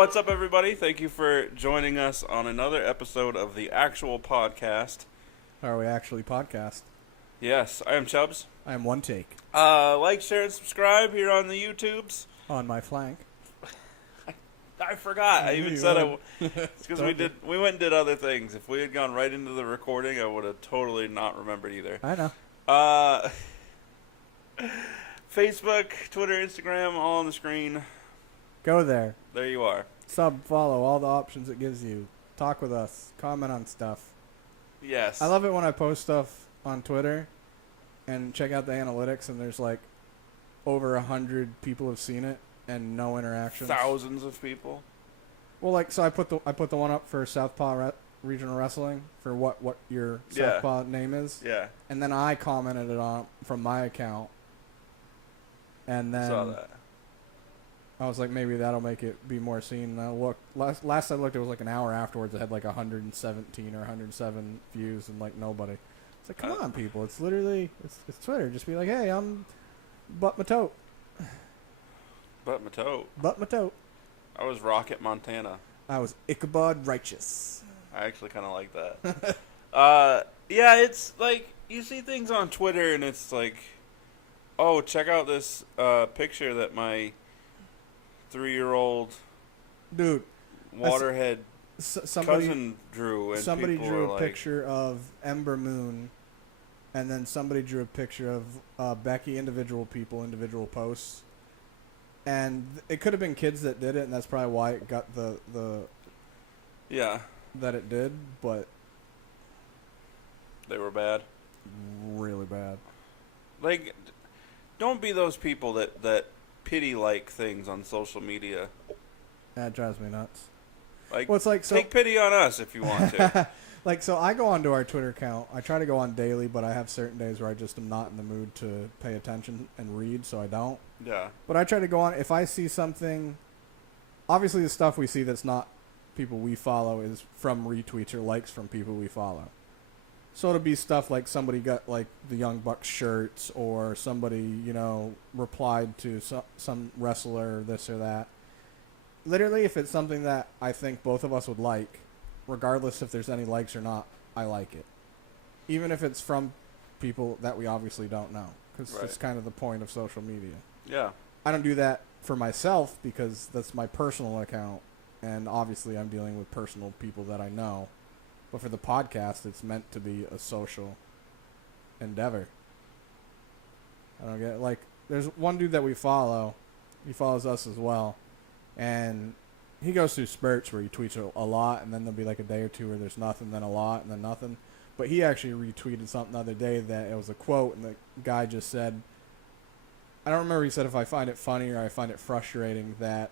what's up, everybody? Thank you for joining us on another episode of the actual podcast. Are we actually podcast? Yes, I am Chubbs. I am One Take. Like, share, and subscribe here on the YouTubes. On my flank. I forgot. I even said it's because we went and did other things. If we had gone right into the recording, I would have totally not remembered either. I know. Facebook, Twitter, Instagram, all on the screen. Go there. There you are. Sub, follow, all the options it gives you. Talk with us. Comment on stuff. Yes. I love it when I post stuff on Twitter and check out the analytics and there's like over 100 people have seen it and no interactions. Thousands of people. Well, like, so I put the one up for Southpaw Regional Wrestling for what your Southpaw name is. Yeah. And then I commented it on from my account. And then Saw that. I was like, maybe that'll make it be more seen. And I looked, last I looked, it was like an hour afterwards. It had like 117 or 107 views and like nobody. It's like, come on, people. It's literally, it's Twitter. Just be like, hey, I'm Butt My Tote. Butt My Tote. Butt My Tote. I was Rocket Montana. I was Ichabod Righteous. I actually kind of like that. Yeah, it's like, you see things on Twitter and it's like, oh, check out this picture that my 3-year-old dude waterhead somebody, cousin drew. And somebody drew a like, picture of Ember Moon, and then somebody drew a picture of Becky, individual posts. And it could have been kids that did it, and that's probably why it got the yeah, that it did, but they were bad. Really bad. Like, don't be those people that pity-like things on social media. That drives me nuts. Like, well, it's like, so, take pity on us if you want to. Like, so I go onto our Twitter account. I try to go on daily, but I have certain days where I just am not in the mood to pay attention and read, so I don't. Yeah. But I try to go on. If I see something, obviously the stuff we see that's not people we follow is from retweets or likes from people we follow. So it'll be stuff like somebody got like the Young Bucks shirts, or somebody, replied to some wrestler, this or that. Literally, if it's something that I think both of us would like, regardless if there's any likes or not, I like it. Even if it's from people that we obviously don't know, because it's kind of the point of social media. Yeah. I don't do that for myself because that's my personal account, and obviously I'm dealing with personal people that I know. But for the podcast, it's meant to be a social endeavor. I don't get it. Like, there's one dude that we follow. He follows us as well. And he goes through spurts where he tweets a lot, and then there'll be like a day or two where there's nothing, then a lot, and then nothing. But he actually retweeted something the other day that it was a quote, and the guy just said, I don't remember, he said if I find it funny or I find it frustrating that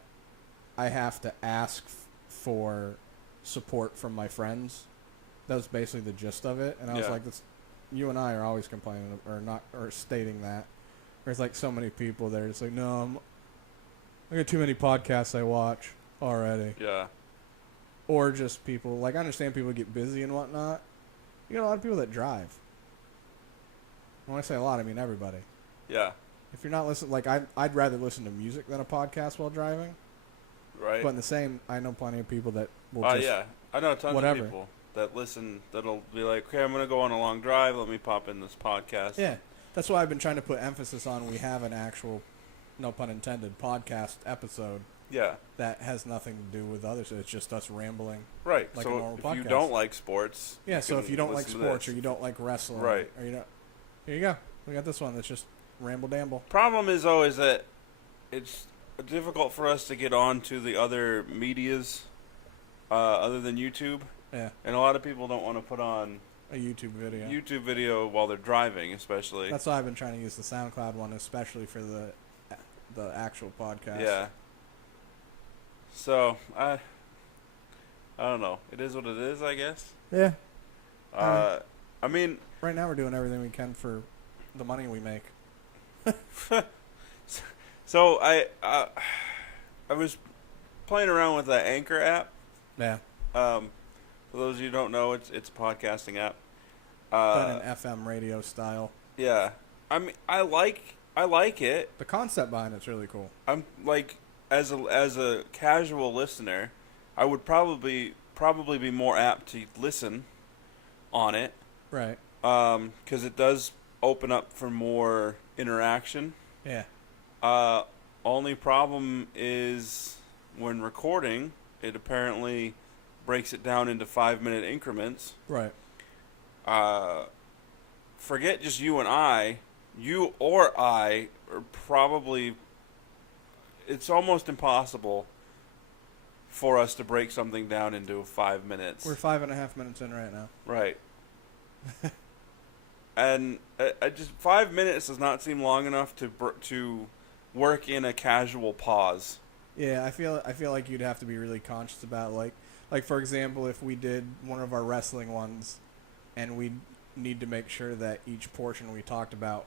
I have to ask for support from my friends. That was basically the gist of it, and I was like, you and I are always complaining or stating that. There's like so many people that are just like, no, I got too many podcasts I watch already. Yeah. Or just people, like, I understand people get busy and whatnot. You got a lot of people that drive. When I say a lot, I mean everybody. Yeah. If you're not listening, like, I'd rather listen to music than a podcast while driving. Right. But in the same, I know plenty of people that will just... yeah. I know tons whatever. of people that listen, that'll be like, okay, I'm going to go on a long drive, let me pop in this podcast. Yeah. That's why I've been trying to put emphasis on, we have an actual, no pun intended, podcast episode. Yeah. That has nothing to do with others. It's just us rambling. Right. Like so a normal if podcast. you don't like sports... Yeah, so if you don't like sports or you don't like wrestling... Right. Or you don't... Here you go. We got this one that's just ramble-damble. Problem is, though, is that it's difficult for us to get on to the other medias other than YouTube. Yeah. And a lot of people don't want to put on... A YouTube video while they're driving, especially. That's why I've been trying to use the SoundCloud one, especially for the actual podcast. Yeah. So, I don't know. It is what it is, I guess. Yeah. I mean... Right now we're doing everything we can for the money we make. So, I was playing around with the Anchor app. Yeah. For those of you who don't know, it's a podcasting app. But in FM radio style. Yeah. I mean, I like it. The concept behind it's really cool. I'm like, as a casual listener, I would probably be more apt to listen on it. Right. Because it does open up for more interaction. Yeah. Only problem is when recording, it apparently breaks it down into 5-minute increments. Right. Forget just you and I. You or I are probably. It's almost impossible for us to break something down into 5 minutes. We're 5.5 minutes in right now. Right. And I just 5 minutes does not seem long enough to work in a casual pause. Yeah, I feel like you'd have to be really conscious about like for example, if we did one of our wrestling ones, and we need to make sure that each portion we talked about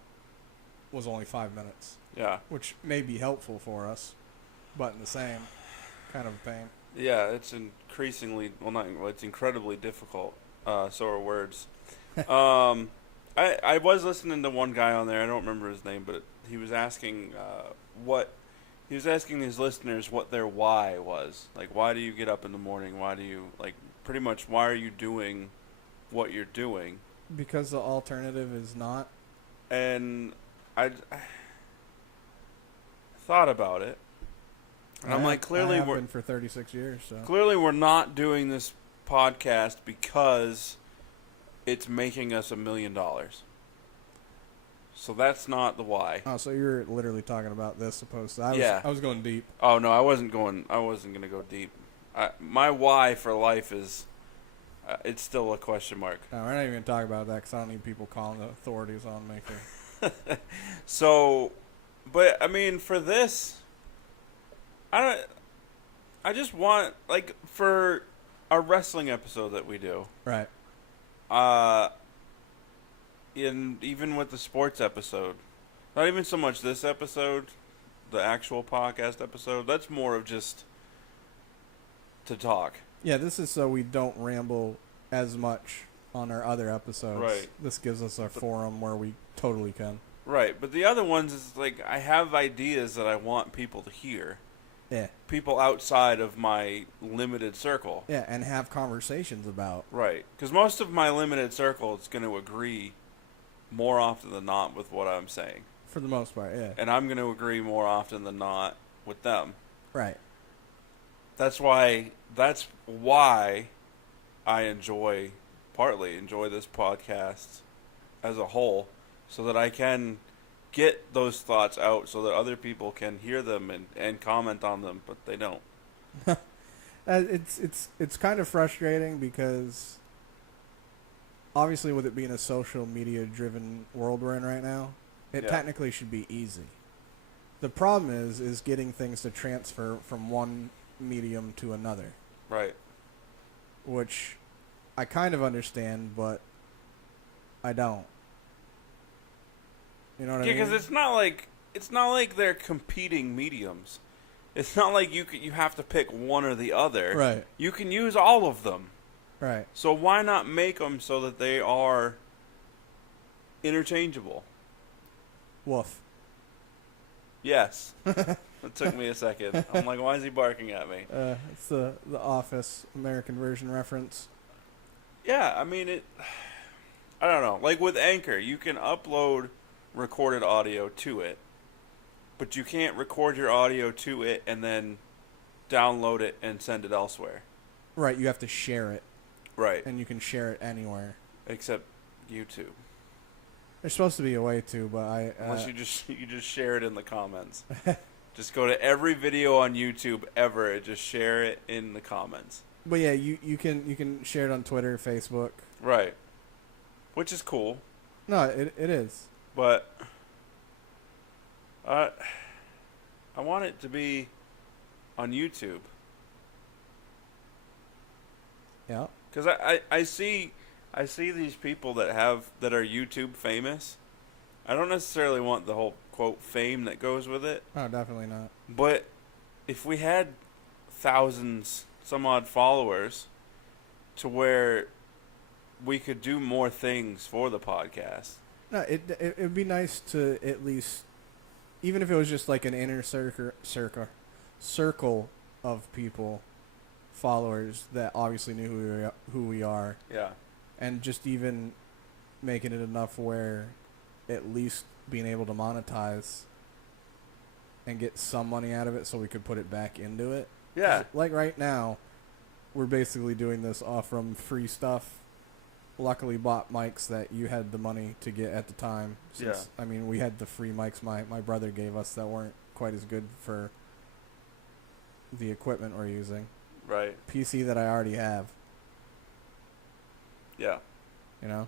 was only 5 minutes. Yeah. Which may be helpful for us, but in the same kind of pain. Yeah, it's increasingly it's incredibly difficult. So are words. I was listening to one guy on there. I don't remember his name, but he was asking his listeners what their why was. Like, why do you get up in the morning? Why do you pretty much why are you doing what you're doing? Because the alternative is not. And I thought about it, and I'm like, clearly I have been for 36 years. So clearly we're not doing this podcast because it's making us $1 million. So that's not the why. Oh, so you're literally talking about this opposed to I was going deep. Oh no, I wasn't going to go deep. My why for life is it's still a question mark. No, we're not even going to talk about that because I don't need people calling the authorities on me. So, but I mean, for this, I just want for a wrestling episode that we do. Right. Even with the sports episode, not even so much this episode, the actual podcast episode. That's more of just to talk. Yeah, this is so we don't ramble as much on our other episodes. Right. This gives us our forum where we totally can. Right, but the other ones is I have ideas that I want people to hear. Yeah. People outside of my limited circle. Yeah, and have conversations about. Right, because most of my limited circle is going to agree more often than not with what I'm saying. For the most part, yeah. And I'm going to agree more often than not with them. Right. That's why I partly enjoy this podcast as a whole, so that I can get those thoughts out so that other people can hear them and comment on them, but they don't. It's kind of frustrating because obviously with it being a social media driven world we're in right now, it technically should be easy. The problem is getting things to transfer from one medium to another. Right. Which I kind of understand, but I don't. You know what I mean? Because it's not like they're competing mediums. It's not like you have to pick one or the other. Right. You can use all of them. Right. So why not make them so that they are interchangeable? Woof. Yes. It took me a second. I'm like, why is he barking at me? It's the Office American version reference. Yeah, I mean it. I don't know. Like with Anchor, you can upload recorded audio to it, but you can't record your audio to it and then download it and send it elsewhere. Right, you have to share it. Right. And you can share it anywhere. Except YouTube. There's supposed to be a way to, but unless you just share it in the comments. Just go to every video on YouTube ever and just share it in the comments. But yeah, you can share it on Twitter, Facebook. Right. Which is cool. No, it is. But I want it to be on YouTube. Yeah. Because I see these people that are YouTube famous. I don't necessarily want the whole quote fame that goes with it. Oh, definitely not. But if we had thousands, some odd followers, to where we could do more things for the podcast. No, it'd be nice to at least, even if it was just like an inner circle circle of people, followers that obviously knew who we are, Yeah. and just even making it enough where at least being able to monetize and get some money out of it so we could put it back into it. Yeah. Like right now, we're basically doing this off from free stuff. Luckily bought mics that you had the money to get at the time. Since, Yeah. I mean, we had the free mics my brother gave us that weren't quite as good for the equipment we're using. Right. PC that I already have, Yeah. you know?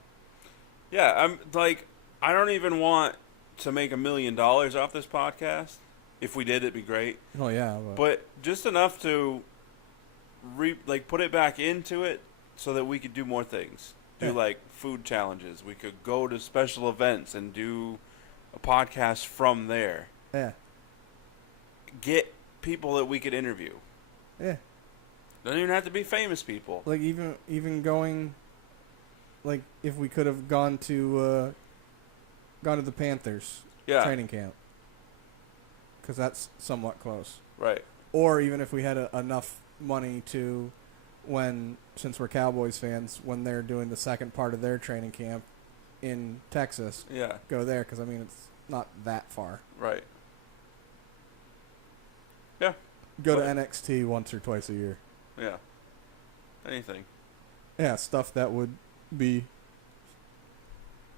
Yeah, I'm like, I don't even want to make $1 million off this podcast. If we did, it'd be great. Oh, yeah. But just enough to put it back into it so that we could do more things. Do Yeah. like food challenges. We could go to special events and do a podcast from there. Yeah. Get people that we could interview. Yeah. Doesn't even have to be famous people. Like, even going, like, if we could have gone to the Panthers Yeah. training camp. Because that's somewhat close. Right. Or even if we had enough money to, since we're Cowboys fans, when they're doing the second part of their training camp in Texas, Yeah. go there. Because, I mean, it's not that far. Right. Yeah. Go But- to NXT once or twice a year. Yeah. Anything. Yeah, stuff that would be,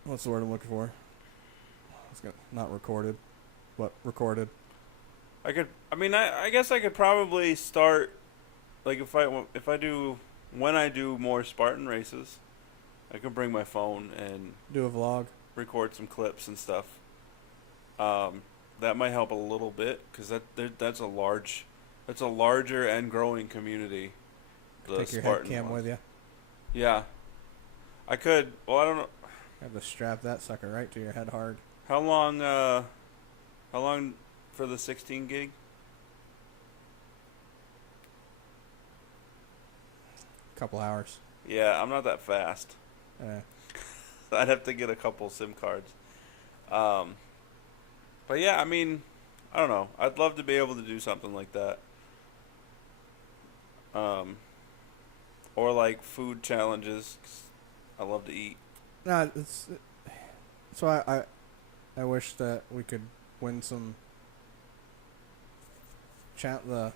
what's the word I'm looking for? Not recorded, but recorded. I guess I could probably start, like if I do when I do more Spartan races, I could bring my phone and Do a vlog. record some clips and stuff. That might help a little bit because that's a larger and growing community. The Take your Spartan head cam ones. with you. Yeah, I could. Well, I don't know Have to strap that sucker right to your head hard. how long. How long for the 16 gig? Couple hours. Yeah, I'm not that fast. Yeah. I'd have to get a couple SIM cards. But yeah, I mean, I don't know. I'd love to be able to do something like that. Or like food challenges. 'Cause I love to eat. No, it's so I wish that we could win some. The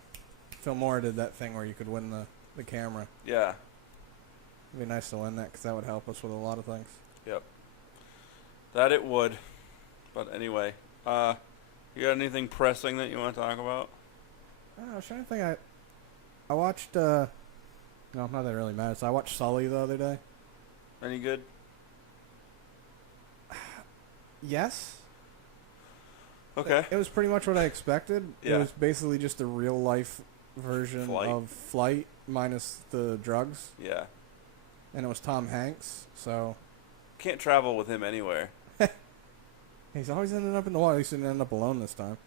Fillmore did that thing where you could win the camera. Yeah. It'd be nice to win that because that would help us with a lot of things. Yep. That it would. But anyway, you got anything pressing that you want to talk about? I was trying to think. I watched. No, not that it really matters. I watched Sully the other day. Any good? Yes. Okay. It was pretty much what I expected. Yeah. It was basically just a real life version Flight. of Flight minus the drugs, Yeah. and it was Tom Hanks. So Can't travel with him anywhere. he's always ending up in the water. At least he didn't end up alone this time.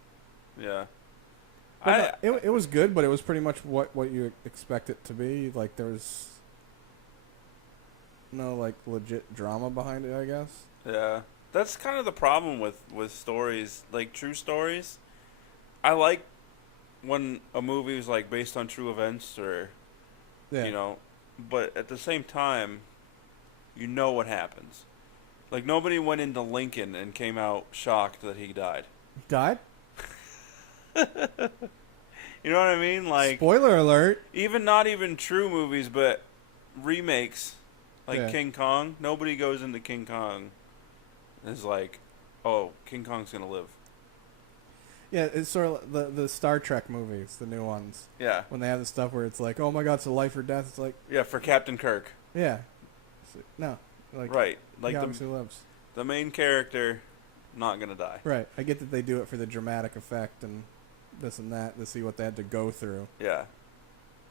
Yeah. But no, it was good, but it was pretty much what you expect it to be. Like there was no like legit drama behind it, I guess. Yeah. That's kind of the problem with stories, like true stories. I like when a movie is like based on true events or, Yeah. you know, but at the same time, you know what happens. Like nobody went into Lincoln and came out shocked that he died. Died? You know what I mean? Like Spoiler alert. not even true movies, but remakes like Yeah. King Kong. Nobody goes into King Kong and is like, "Oh, King Kong's gonna live." Yeah, it's sort of the Star Trek movies, the new ones. Yeah, When they have the stuff where it's like, oh my god, it's a life or death. It's like, yeah, for Captain Kirk, yeah. No. Like, right? he Like obviously lives. the main character, not gonna die. Right. I get that they do it for the dramatic effect and this and that to see what they had to go through. Yeah,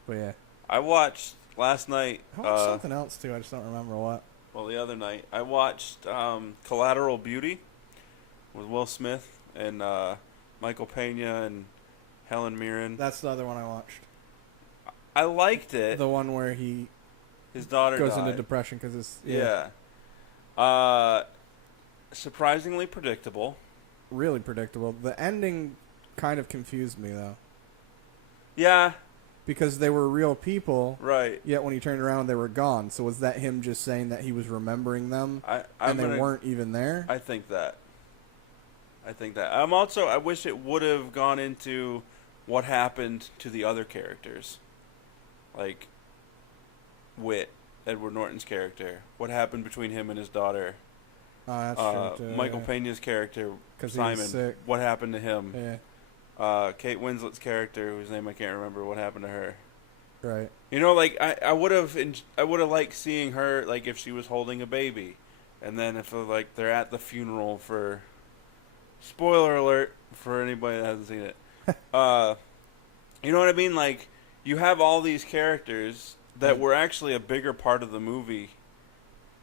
But yeah. I watched last night. I watched something else too. I just don't remember what. Well, the other night I watched Collateral Beauty with Will Smith and Michael Pena and Helen Mirren. That's the other one I watched. I liked it. The one where he His daughter goes died. into depression because it's Yeah. Surprisingly predictable. really predictable. The ending kind of confused me though. Yeah. because they were real people. Right. Yet when he turned around, they were gone. So was that him just saying that he was remembering them and they weren't even there? I think that. I wish it would have gone into what happened to the other characters. Like Wit, Edward Norton's character. What happened between him and his daughter? Oh, that's true too. Michael Pena's character, 'Cause he Simon. was sick. What happened to him? Yeah. Kate Winslet's character, whose name I can't remember, what happened to her? Right. You know, like I would have liked seeing her, like if she was holding a baby, and then if like they're at the funeral for, spoiler alert for anybody that hasn't seen it, you know what I mean? Like you have all these characters that were actually a bigger part of the movie,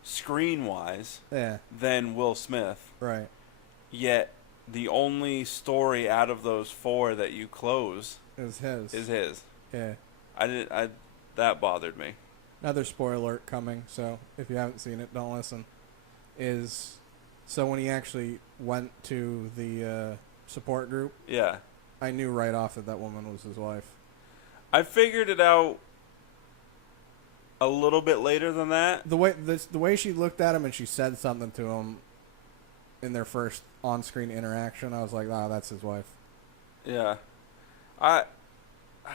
screen wise, than Will Smith. Right. Yet the only story out of those four that you close Is his. Yeah. That bothered me. Another spoiler alert coming, so if you haven't seen it, don't listen. So when he actually went to the support group, Yeah. I knew right off that woman was his wife. I figured it out a little bit later than that. The way she looked at him and she said something to him in their first on-screen interaction, I was like, "Ah, that's his wife." Yeah. I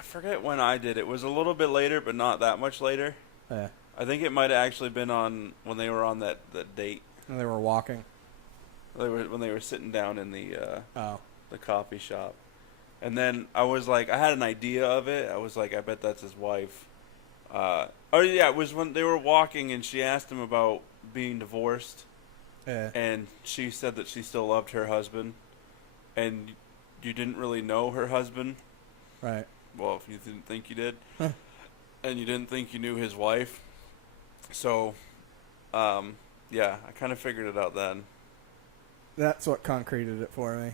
forget when I did. It was a little bit later, but not that much later. Yeah. I think it might have actually been on when they were on that date. And they were walking. When they were sitting down in the Oh. the coffee shop. And then I was like, I had an idea of it. I was like, I bet that's his wife. Oh yeah, it was when they were walking and she asked him about being divorced. Yeah. And she said that she still loved her husband. And you didn't really know her husband. Right. Well, if you didn't think you did. And you didn't think you knew his wife. So, yeah, I kind of figured it out then. That's what concreted it for me.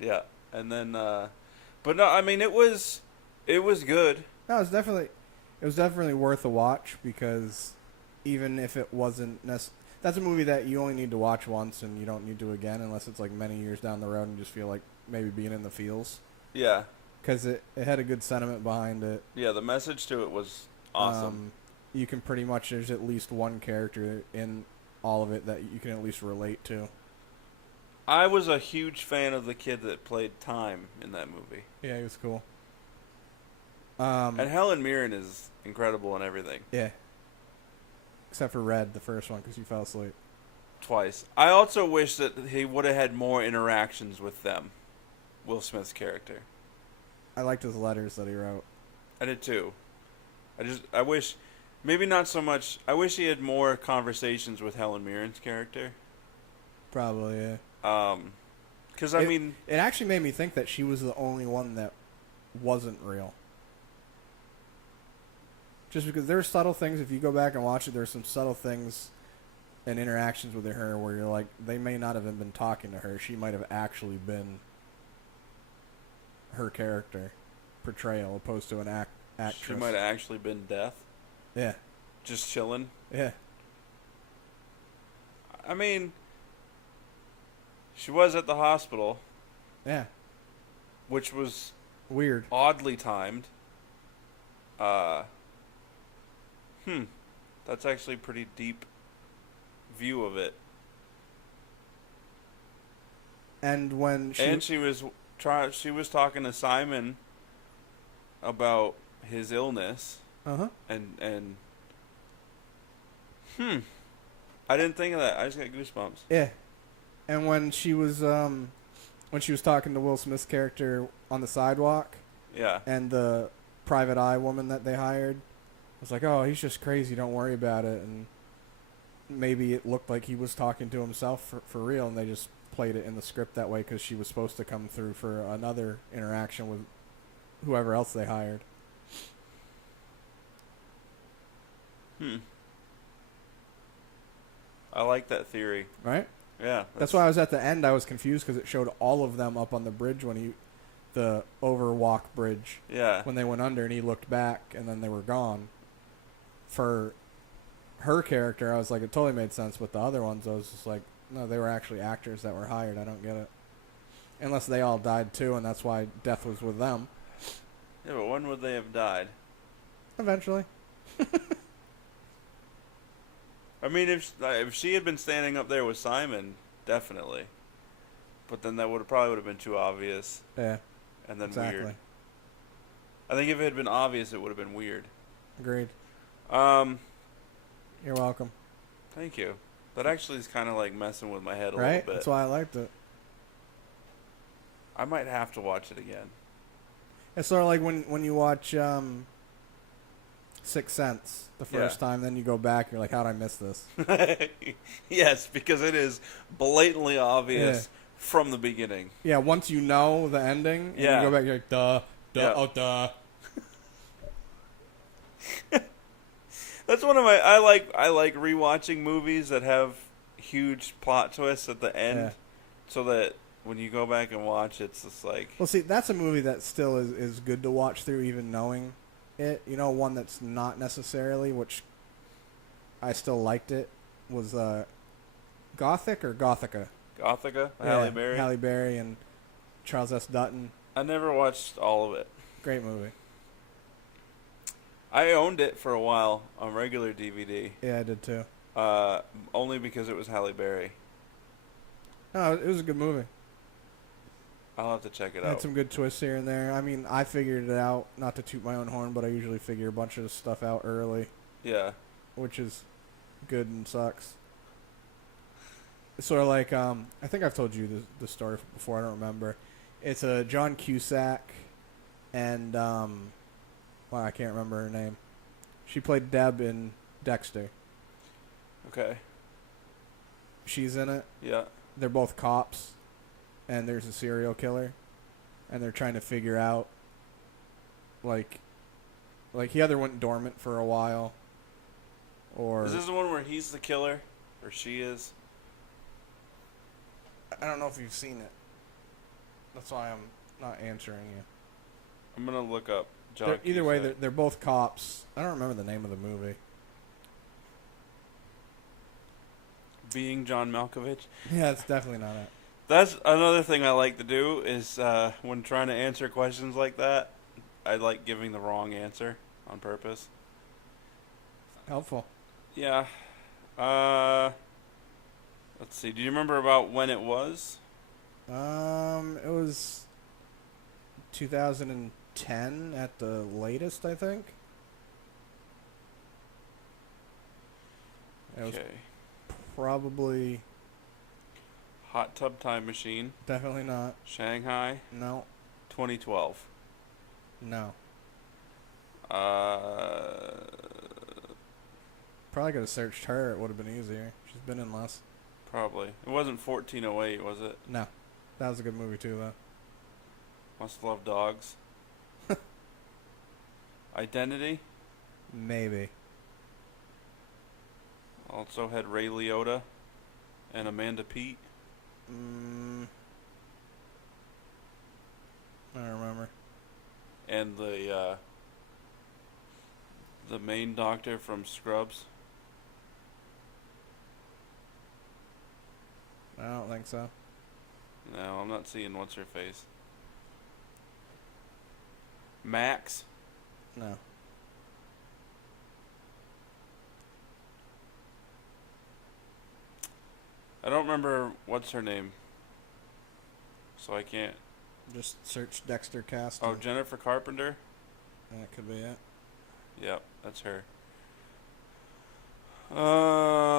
Yeah. And then, but no, I mean, it was good. No, it was definitely worth a watch because even if it wasn't that's a movie that you only need to watch once and you don't need to again unless it's like many years down the road and you just feel like maybe being in the feels. Yeah. Because it had a good sentiment behind it. Yeah, the message to it was awesome. You can pretty much, there's at least one character in all of it that you can at least relate to. I was a huge fan of the kid that played Time in that movie. Yeah, he was cool. And Helen Mirren is incredible in everything. Yeah. Except for Red, the first one, because you fell asleep. Twice. I also wish that he would have had more interactions with them. Will Smith's character. I liked his letters that he wrote. I did too. I wish, maybe not so much, I wish he had more conversations with Helen Mirren's character. Probably, yeah. Because, I mean... It actually made me think that she was the only one that wasn't real. Just because there are subtle things, if you go back and watch it, there's some subtle things and interactions with her where you're like, they may not have been talking to her. She might have actually been her character portrayal opposed to an actress. She might have actually been Death. Yeah. Just chilling. Yeah. I mean, she was at the hospital. Yeah. Which was weird. Oddly timed. That's actually a pretty deep view of it. And when she was talking to Simon about his illness. Uh-huh. And I didn't think of that. I just got goosebumps. Yeah. And when she was talking to Will Smith's character on the sidewalk. Yeah. And the private eye woman that they hired was like, "Oh, he's just crazy. Don't worry about it." And maybe it looked like he was talking to himself for real, and they just played it in the script that way because she was supposed to come through for another interaction with whoever else they hired. I like that theory. Right? Yeah. That's why I was at the end. I was confused because it showed all of them up on the bridge the overwalk bridge. Yeah. When they went under and he looked back and then they were gone. For her character, I was like, it totally made sense. But the other ones, I was just like, no, they were actually actors that were hired. I don't get it. Unless they all died too, and that's why Death was with them. Yeah, but when would they have died? Eventually. I mean, if she had been standing up there with Simon, definitely. But then that probably would have been too obvious. Yeah. And then Exactly. weird. I think if it had been obvious, it would have been weird. Agreed. Um, You're welcome. Thank you. That actually is kind of like messing with my head a Right? little bit. That's why I liked it. I might have to watch it again. It's sort of like when you watch Sixth Sense the first time, then you go back, you're like, how'd I miss this? Yes, because it is blatantly obvious from the beginning. Yeah, once you know the ending, and you go back, you're like, duh, duh. That's one of my I like rewatching movies that have huge plot twists at the end, so that when you go back and watch, it's just like. Well, see, that's a movie that still is good to watch through, even knowing it. You know, one that's not necessarily, which I still liked it, was Gothic or Gothica. Gothica, Halle Berry. Halle Berry and Charles S. Dutton. I never watched all of it. Great movie. I owned it for a while on regular DVD. Yeah, I did too. Only because it was Halle Berry. No, it was a good movie. I'll have to check it Had out. some good twists here and there. I mean, I figured it out, not to toot my own horn, but I usually figure a bunch of stuff out early. Yeah. Which is good and sucks. It's sort of like, I think I've told you the story before, I don't remember. It's a John Cusack and, well, I can't remember her name. She played Deb in Dexter. Okay. She's in it. Yeah. They're both cops, and there's a serial killer, and they're trying to figure out, like he either went dormant for a while, or... Is this the one where he's the killer? Or she is? I don't know if you've seen it. That's why I'm not answering you. I'm going to look up John Either way, Cusack. they're both cops. I don't remember the name of the movie. Being John Malkovich. Yeah, it's definitely not it. That's another thing I like to do is when trying to answer questions like that, I like giving the wrong answer on purpose. Helpful. Yeah. Let's see. Do you remember about when it was? It was 2010 at the latest, I think. It was Okay. probably... Hot Tub Time Machine. Definitely not. Shanghai. No. 2012. No. Uh, Probably could have searched her. It would have been easier. She's been in less. Probably. It wasn't 1408, was it? No. That was a good movie, too, though. Must Love Dogs. Identity. Maybe. Also had Ray Liotta and Amanda Peet. I don't remember. And the main doctor from Scrubs. I don't think so. No, I'm not seeing what's her face. Max. No. I don't remember what's her name. So I can't. Just search Dexter cast. Oh, Jennifer Carpenter? That could be it. Yep, that's her.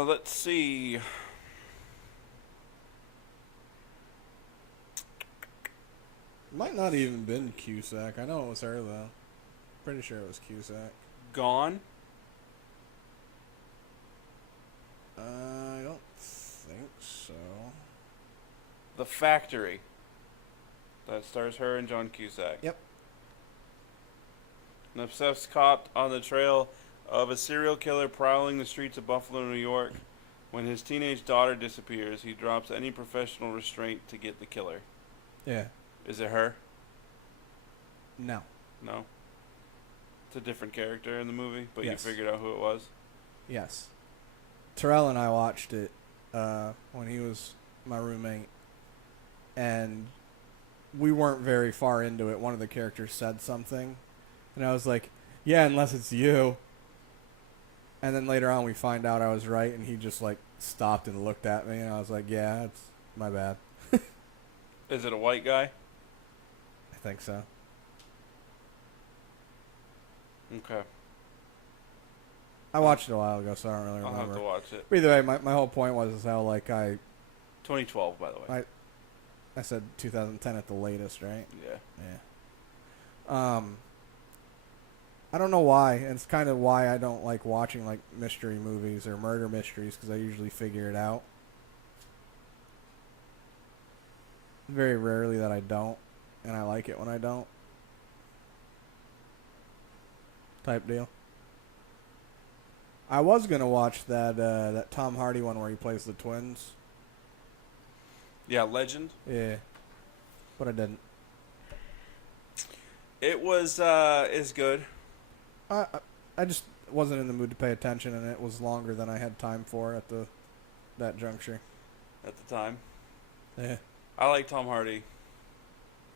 Let's see. Might not even been Cusack. I know it was her, though. Pretty sure it was Cusack. Gone? I don't think so. The Factory. That stars her and John Cusack. Yep. An obsessed cop on the trail of a serial killer prowling the streets of Buffalo, New York. When his teenage daughter disappears, he drops any professional restraint to get the killer. Yeah. Is it her? No. No. It's a different character in the movie, but Yes. you figured out who it was? Yes. Terrell and I watched it when he was my roommate, and we weren't very far into it. One of the characters said something, And I was like, yeah, unless it's you. And then later on we find out I was right, and he just like stopped and looked at me, and I was like, yeah, it's my bad. Is it a white guy? I think so. Okay. I watched it a while ago, so I don't really I'll remember. have to watch it. But either way, my whole point was is how like 2012, by the way. I said 2010 at the latest, right? Yeah. Yeah. I don't know why, and it's kind of why I don't like watching like mystery movies or murder mysteries, because I usually figure it out. Very rarely that I don't, and I like it when I don't. Type deal. I was gonna watch that Tom Hardy one where he plays the twins. Yeah, Legend. Yeah, but I didn't. It was is good. I just wasn't in the mood to pay attention, and it was longer than I had time for at that juncture. At the time. Yeah. I like Tom Hardy.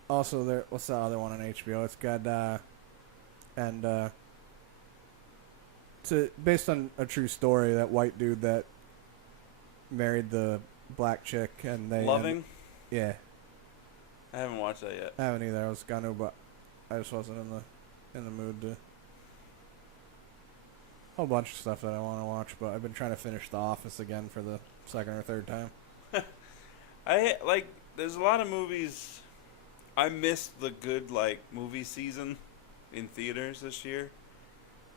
Also, what's the other one on HBO? It's got it's based on a true story. That white dude that married the black chick, and they Loving? Yeah, I haven't watched that yet. I haven't either. I was gonna, but I just wasn't in the mood to. Whole bunch of stuff that I want to watch, but I've been trying to finish The Office again for the second or third time. There's a lot of movies. I missed the good movie season in theaters this year.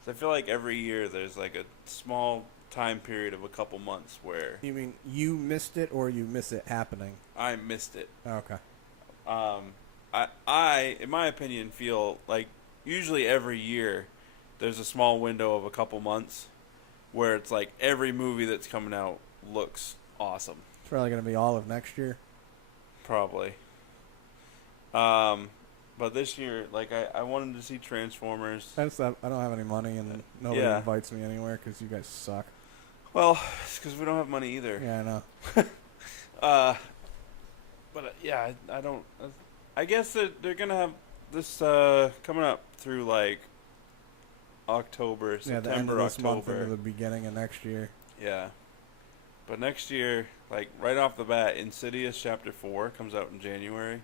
So I feel like every year there's like a small time period of a couple months where You mean you missed it, or you miss it happening? I missed it. Okay. I in my opinion feel like usually every year there's a small window of a couple months where it's like every movie that's coming out looks awesome. It's probably going to be all of next year. Probably. But this year, I wanted to see Transformers. I don't have any money, and nobody invites me anywhere because you guys suck. Well, it's because we don't have money either. Yeah, I know. I don't. I guess that they're gonna have this coming up through October, September, the end of this October. month into the beginning of next year. Yeah, but next year, right off the bat, Insidious Chapter 4 comes out in January.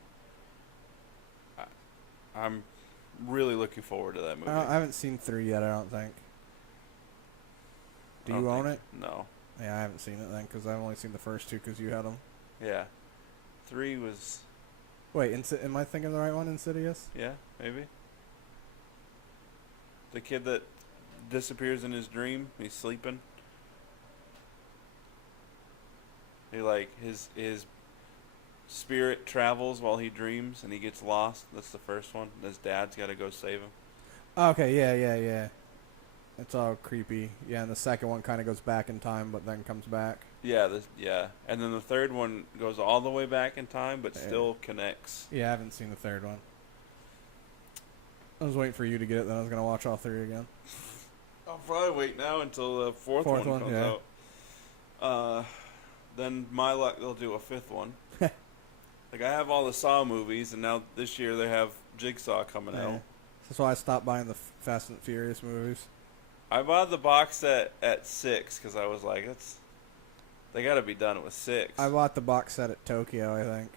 I'm really looking forward to that movie. I haven't seen 3 yet, I don't think. Do you own it? No. Yeah, I haven't seen it then, because I've only seen the first 2 because you had them. Yeah. 3 was... Wait, am I thinking the right one, Insidious? Yeah, maybe. The kid that disappears in his dream, he's sleeping. His spirit travels while he dreams, and he gets lost. That's the first one. His dad's got to go save him. Okay, yeah. It's all creepy. Yeah, and the second one kind of goes back in time, but then comes back. Yeah, and then the third one goes all the way back in time, but still connects. Yeah, I haven't seen the third one. I was waiting for you to get it, then I was going to watch all 3 again. I'll probably wait now until the fourth one comes out. Then my luck, they'll do a 5th one. I have all the Saw movies, and now this year they have Jigsaw coming out. That's why I stopped buying the Fast and Furious movies. I bought the box set at 6 because I was like, they got to be done with 6. I bought the box set at Tokyo, I think.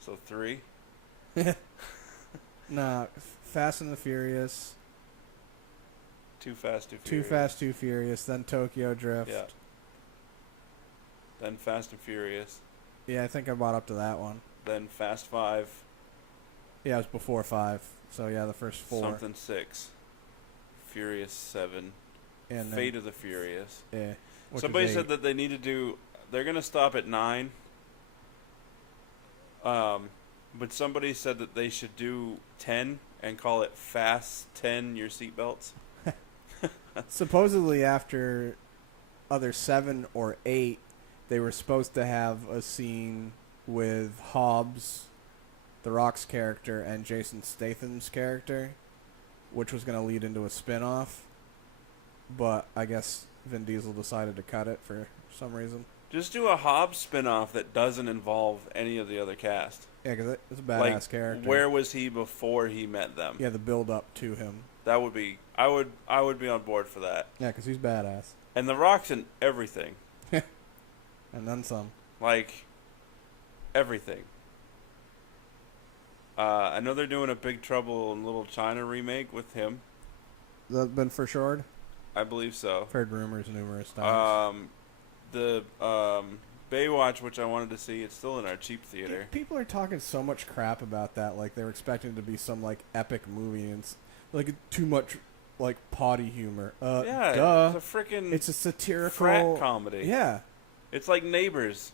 So 3? Nah, Fast and the Furious. Too Fast, Too Furious. Too Fast, Too Furious, then Tokyo Drift. Yeah. Then Fast and Furious. Yeah, I think I bought up to that one. Then Fast 5. Yeah, it was before 5. So, yeah, the first 4. Something 6. Furious 7. And Fate of the Furious. Yeah. Somebody said that they need to do... They're going to stop at 9. But somebody said that they should do 10 and call it Fast 10 Your Seatbelts. Supposedly after either 7 or 8, they were supposed to have a scene with Hobbs, The Rock's character, and Jason Statham's character, which was going to lead into a spin-off. But I guess Vin Diesel decided to cut it for some reason. Just do a Hobbs spin-off that doesn't involve any of the other cast. Yeah, because it's a badass character. Where was he before he met them? Yeah, the build up to him. That would be. I would be on board for that. Yeah, because he's badass. And The Rock's in everything. And then some. Like, everything. I know they're doing a Big Trouble in Little China remake with him. That's been for sure? I believe so. I've heard rumors numerous times. The Baywatch, which I wanted to see, it's still in our cheap theater. People are talking so much crap about that. Like, they were expecting it to be some, like, epic movie. And it's, like, too much, like, potty humor. Yeah, duh. it's a freaking It's a satirical... frat comedy. Yeah. It's like Neighbors.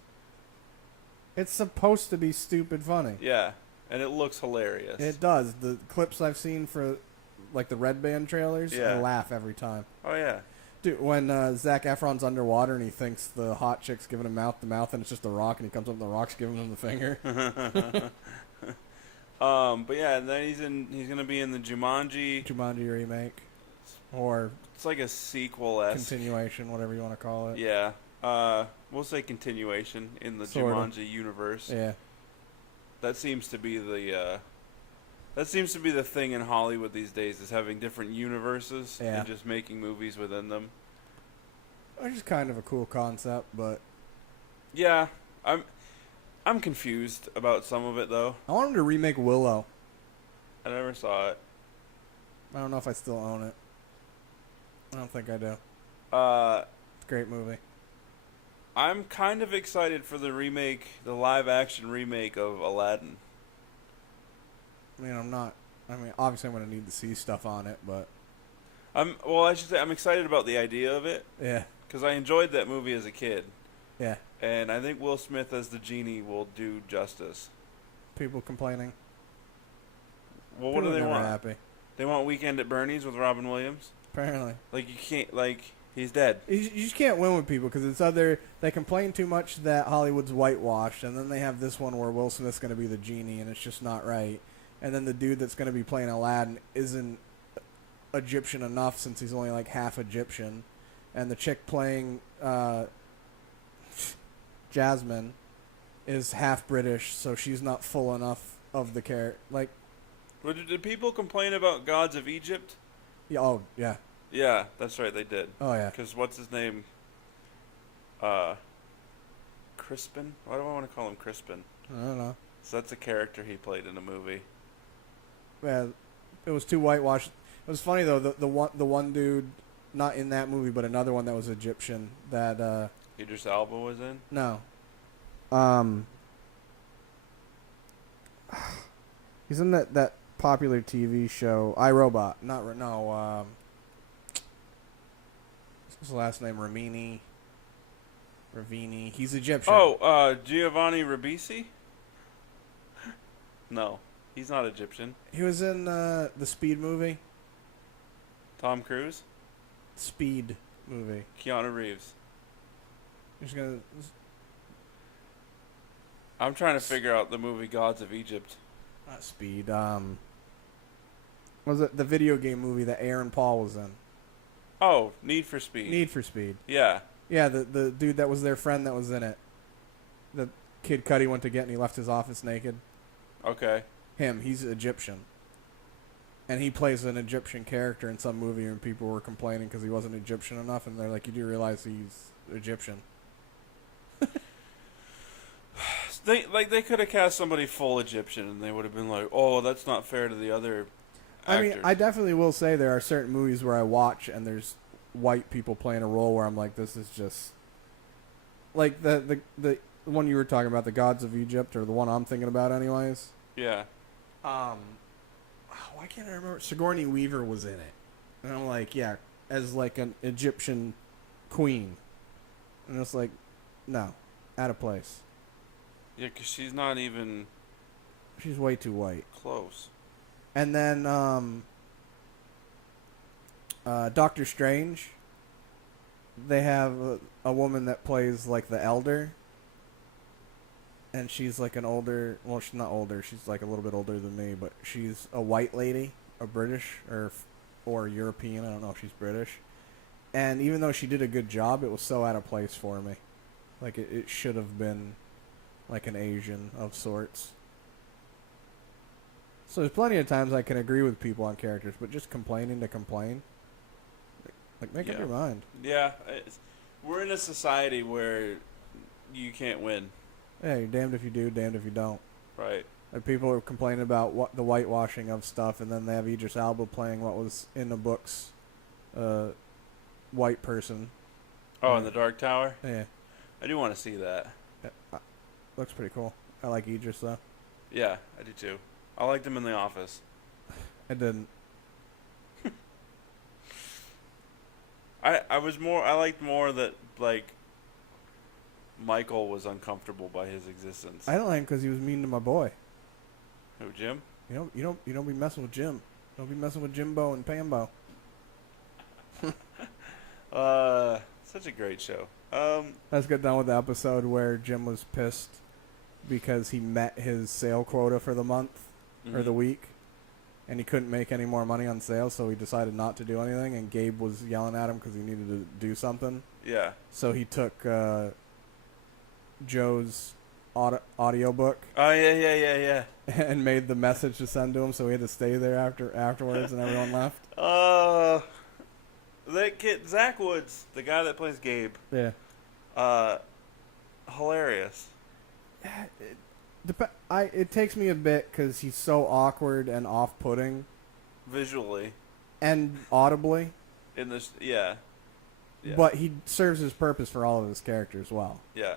It's supposed to be stupid funny. Yeah, and it looks hilarious. It does. The clips I've seen for, like, the Red Band trailers, I laugh every time. Oh, yeah. Dude, when Zac Efron's underwater and he thinks the hot chick's giving him mouth to mouth and it's just The Rock and he comes up and The Rock's giving him the finger. But yeah, and then he's gonna be in the Jumanji remake. Or it's like a sequel-esque. continuation, whatever you want to call it. Yeah. We'll say continuation in the Sorta. Jumanji universe. Yeah. That seems to be the thing in Hollywood these days, is having different universes and just making movies within them. Which is kind of a cool concept, but yeah, I'm confused about some of it though. I want him to remake Willow. I never saw it. I don't know if I still own it. I don't think I do. It's a great movie. I'm kind of excited for the live-action remake of Aladdin. I mean, I'm not. I mean, obviously I'm going to need to see stuff on it, but... I should say I'm excited about the idea of it. Yeah. Because I enjoyed that movie as a kid. Yeah. And I think Will Smith as the genie will do justice. People complaining. Well, what do they want? Happy. They want Weekend at Bernie's with Robin Williams? Apparently. Like, you can't, he's dead. You just can't win with people because it's either they complain too much that Hollywood's whitewashed, and then they have this one where Will Smith's going to be the genie, and it's just not right. And then the dude that's going to be playing Aladdin isn't Egyptian enough since he's only like half Egyptian. And the chick playing Jasmine is half British, so she's not full enough of the character. Like, did people complain about Gods of Egypt? Yeah, oh, yeah. Yeah, that's right, they did. Oh, yeah. Because what's his name? Crispin? Why do I want to call him Crispin? I don't know. So that's a character he played in a movie. Yeah, it was too whitewashed. It was funny though. The one dude, not in that movie, but another one that was Egyptian. That Idris Elba was in. No. He's in that popular TV show iRobot. What's his last name? Ravini. He's Egyptian. Oh, Giovanni Ribisi? No, he's not Egyptian. He was in the Speed movie. Tom Cruise? Speed movie. Keanu Reeves. I'm trying to figure out the movie Gods of Egypt. Not Speed. Was it the video game movie that Aaron Paul was in? Oh, Need for Speed. Need for Speed. Yeah. Yeah, the dude that was their friend that was in it. The Kid Cudi went to get and he left his office naked. Okay. Him, he's Egyptian. And he plays an Egyptian character in some movie and people were complaining because he wasn't Egyptian enough and they're like, you do realize he's Egyptian. They could have cast somebody full Egyptian and they would have been like, oh, that's not fair to the other actors. I mean, I definitely will say there are certain movies where I watch and there's white people playing a role where I'm like, this is just... Like the one you were talking about, the Gods of Egypt, or the one I'm thinking about anyways. Yeah. Why can't I remember? Sigourney Weaver was in it. And I'm like, yeah, as like an Egyptian queen. And it's like, no, out of place. Yeah, because she's not even... She's way too white. Close. And then Doctor Strange, they have a woman that plays like the Elder. And she's like an older... Well, she's not older. She's like a little bit older than me. But she's a white lady. A British or European. I don't know if she's British. And even though she did a good job, it was so out of place for me. Like, it should have been, like, an Asian of sorts. So there's plenty of times I can agree with people on characters, but just complaining to complain, like, make up your mind. Yeah, we're in a society where you can't win. Yeah, you're damned if you do, damned if you don't. Right. Like, people are complaining about the whitewashing of stuff, and then they have Idris Elba playing what was in the books, white person. Oh, in the Dark Tower? Yeah. I do want to see that. Looks pretty cool. I like Idris, though. Yeah, I do too. I liked him in The Office. I didn't. I liked more that, like, Michael was uncomfortable by his existence. I don't like him because he was mean to my boy. Who, Jim? You don't be messing with Jim. Don't be messing with Jimbo and Pambo. Such a great show. Let's get done with the episode where Jim was pissed because he met his sale quota for the month or the week, and he couldn't make any more money on sales, so he decided not to do anything, and Gabe was yelling at him because he needed to do something. Yeah. So he took Joe's audiobook. Oh, yeah. And made the message to send to him, so he had to stay there afterwards, and everyone left. That kid, Zach Woods, the guy that plays Gabe. Yeah. Hilarious. It takes me a bit because he's so awkward and off-putting. Visually. And audibly. In this, yeah. But he serves his purpose for all of his characters well. Yeah.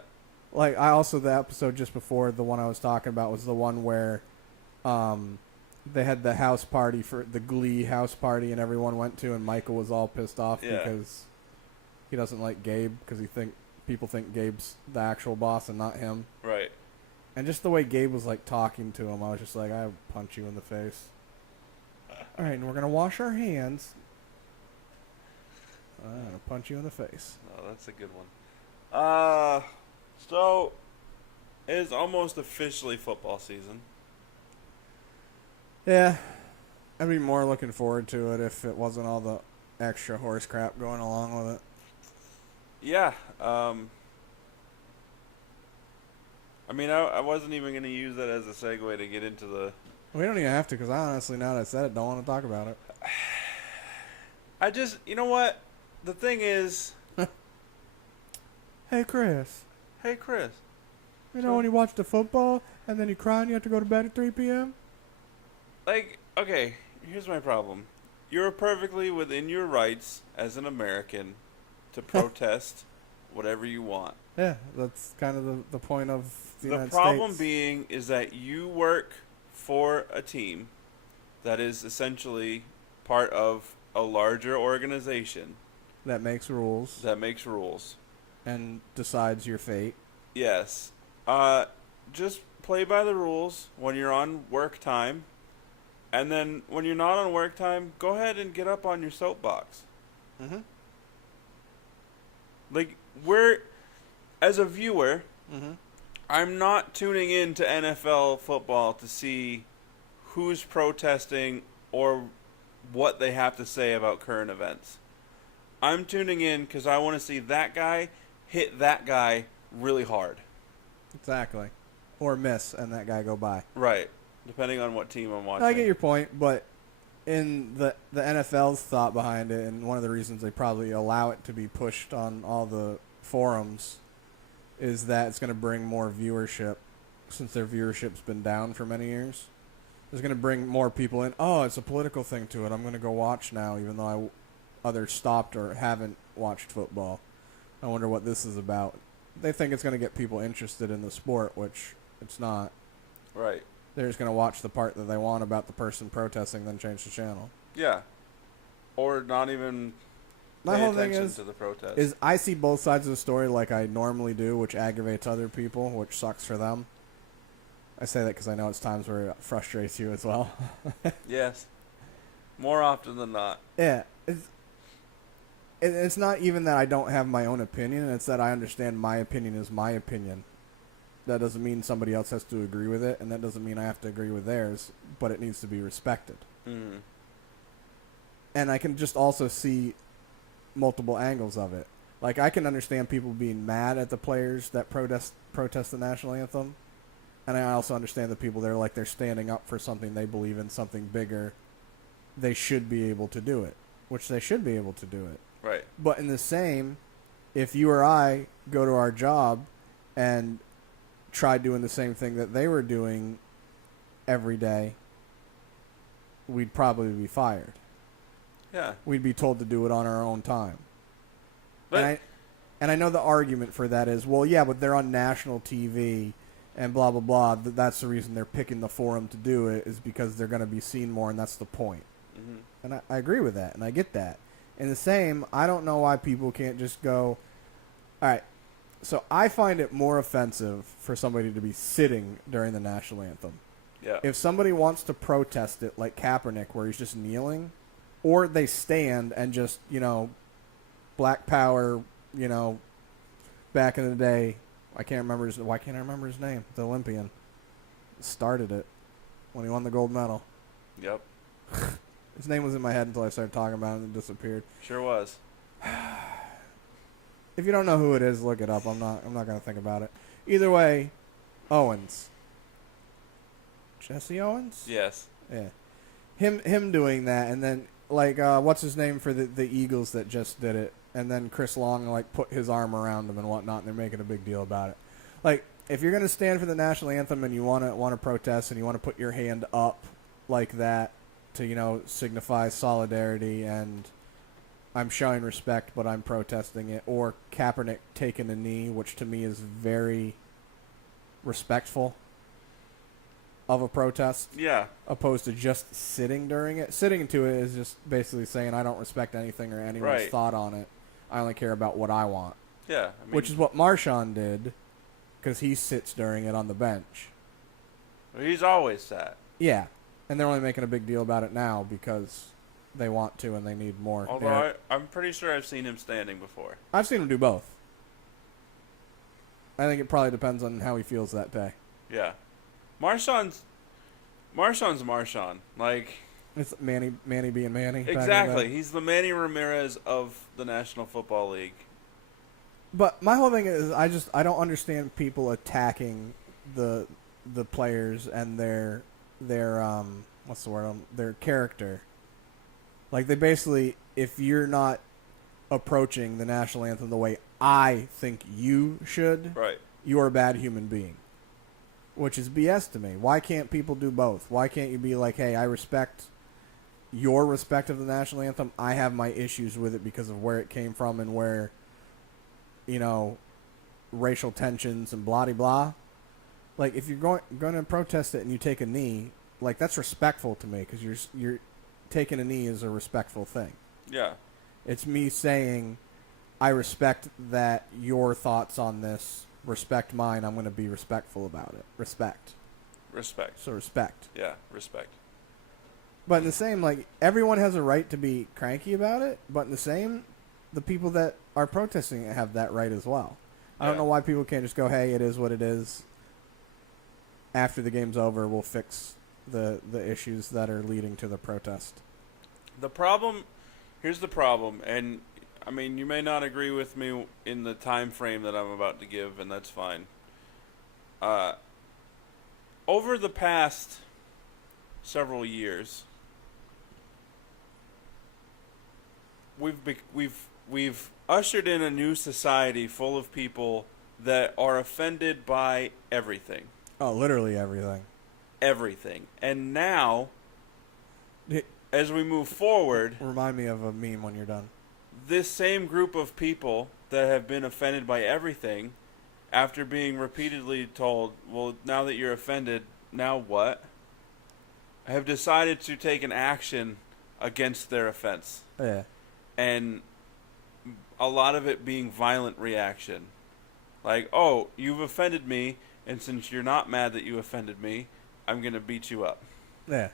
Like, the episode just before the one I was talking about was the one where they had the house party for the Glee house party and everyone went to, and Michael was all pissed off because he doesn't like Gabe because people think Gabe's the actual boss and not him. Right. And just the way Gabe was, like, talking to him, I was just like, I'll punch you in the face. All right, and we're going to wash our hands. I'm going to punch you in the face. Oh, that's a good one. So, it is almost officially football season. Yeah. I'd be more looking forward to it if it wasn't all the extra horse crap going along with it. Yeah. I mean, I wasn't even going to use that as a segue to get into the... We don't even have to, because I honestly, now that I said it, don't want to talk about it. I just... You know what? The thing is... Hey, Chris. Hey, Chris. You know when you watch the football, and then you cry and you have to go to bed at 3 p.m.? Like, okay, here's my problem. You're perfectly within your rights as an American to protest whatever you want. Yeah, that's kind of the point of the United States. The problem being is that you work for a team that is essentially part of a larger organization. That makes rules. And decides your fate. Yes. Just play by the rules when you're on work time. And then when you're not on work time, go ahead and get up on your soapbox. Mm-hmm. Like, as a viewer, I'm not tuning in to NFL football to see who's protesting or what they have to say about current events. I'm tuning in because I want to see that guy hit that guy really hard. Exactly. Or miss and that guy go by. Right. Depending on what team I'm watching. I get your point, but in the NFL's thought behind it, and one of the reasons they probably allow it to be pushed on all the forums, is that it's going to bring more viewership, since their viewership's been down for many years. It's going to bring more people in. Oh, it's a political thing to it. I'm going to go watch now, even though others stopped or haven't watched football. I wonder what this is about. They think it's going to get people interested in the sport, which it's not. Right. They're just going to watch the part that they want about the person protesting, then change the channel. Yeah. Or not even pay attention to the protest. Is I see both sides of the story like I normally do, which aggravates other people, which sucks for them. I say that because I know it's times where it frustrates you as well. Yes. More often than not. Yeah. It's not even that I don't have my own opinion. It's that I understand my opinion is my opinion. That doesn't mean somebody else has to agree with it, and that doesn't mean I have to agree with theirs, but it needs to be respected. Mm. And I can just also see multiple angles of it. Like, I can understand people being mad at the players that protest the national anthem, and I also understand the people that are like they're standing up for something they believe in, something bigger. They should be able to do it, which they should be able to do it. Right. But in the same, if you or I go to our job and try doing the same thing that they were doing every day, we'd probably be fired. Yeah. We'd be told to do it on our own time. But And I know the argument for that is, well, yeah, but they're on national TV and blah, blah, blah. That's the reason they're picking the forum to do it, is because they're going to be seen more, and that's the point. mm-hmm. And I agree with that, and I get that. In the same, I don't know why people can't just go, all right, so I find it more offensive for somebody to be sitting during the national anthem. Yeah. If somebody wants to protest it like Kaepernick, where he's just kneeling, or they stand and just, Black Power, back in the day, why can't I remember his name? The Olympian started it when he won the gold medal. Yep. His name was in my head until I started talking about it and it disappeared. Sure was. If you don't know who it is, look it up. I'm not going to think about it. Either way, Owens. Jesse Owens? Yes. Yeah. Him doing that, and then what's his name for the Eagles that just did it, and then Chris Long put his arm around him and whatnot, and they're making a big deal about it. Like, if you're gonna stand for the national anthem and you want to protest and you want to put your hand up like that to signify solidarity and I'm showing respect but I'm protesting it, or Kaepernick taking a knee, which to me is very respectful of a protest. Yeah. Opposed to just sitting during it. Sitting to it is just basically saying I don't respect anything or anyone's thought on it. I only care about what I want. Yeah. Which is what Marshawn did, because he sits during it on the bench. He's always sat. Yeah. And they're only making a big deal about it now because they want to and they need more. Although I'm pretty sure I've seen him standing before. I've seen him do both. I think it probably depends on how he feels that day. Yeah. Marshawn's Marshawn. Like, it's Manny being Manny. Exactly. He's the Manny Ramirez of the National Football League. But my whole thing is I don't understand people attacking the players and their what's the word? Their character. Like, they basically, if you're not approaching the national anthem the way I think you should, right, you're a bad human being. Which is BS to me. Why can't people do both? Why can't you be like, hey, I respect your respect of the national anthem. I have my issues with it because of where it came from and where, racial tensions and blah-de-blah. Like, if you're going to protest it and you take a knee, like, that's respectful to me because you're taking a knee is a respectful thing. Yeah. It's me saying, I respect that your thoughts on this respect mine. I'm going to be respectful about it. Respect. So respect. Yeah, respect. But in the same, like, everyone has a right to be cranky about it, but in the same, the people that are protesting it have that right as well. I don't know why people can't just go, hey, it is what it is. After the game's over, we'll fix the issues that are leading to the protest. Here's the problem, and I mean, you may not agree with me in the time frame that I'm about to give, and that's fine. Over the past several years, we've ushered in a new society full of people that are offended by everything. Oh, literally everything. Everything. And now, as we move forward, remind me of a meme when you're done. This same group of people that have been offended by everything, after being repeatedly told, well, now that you're offended, now what? Have decided to take an action against their offense. Yeah. And a lot of it being violent reaction. Like, oh, you've offended me, and since you're not mad that you offended me, I'm going to beat you up. Yeah.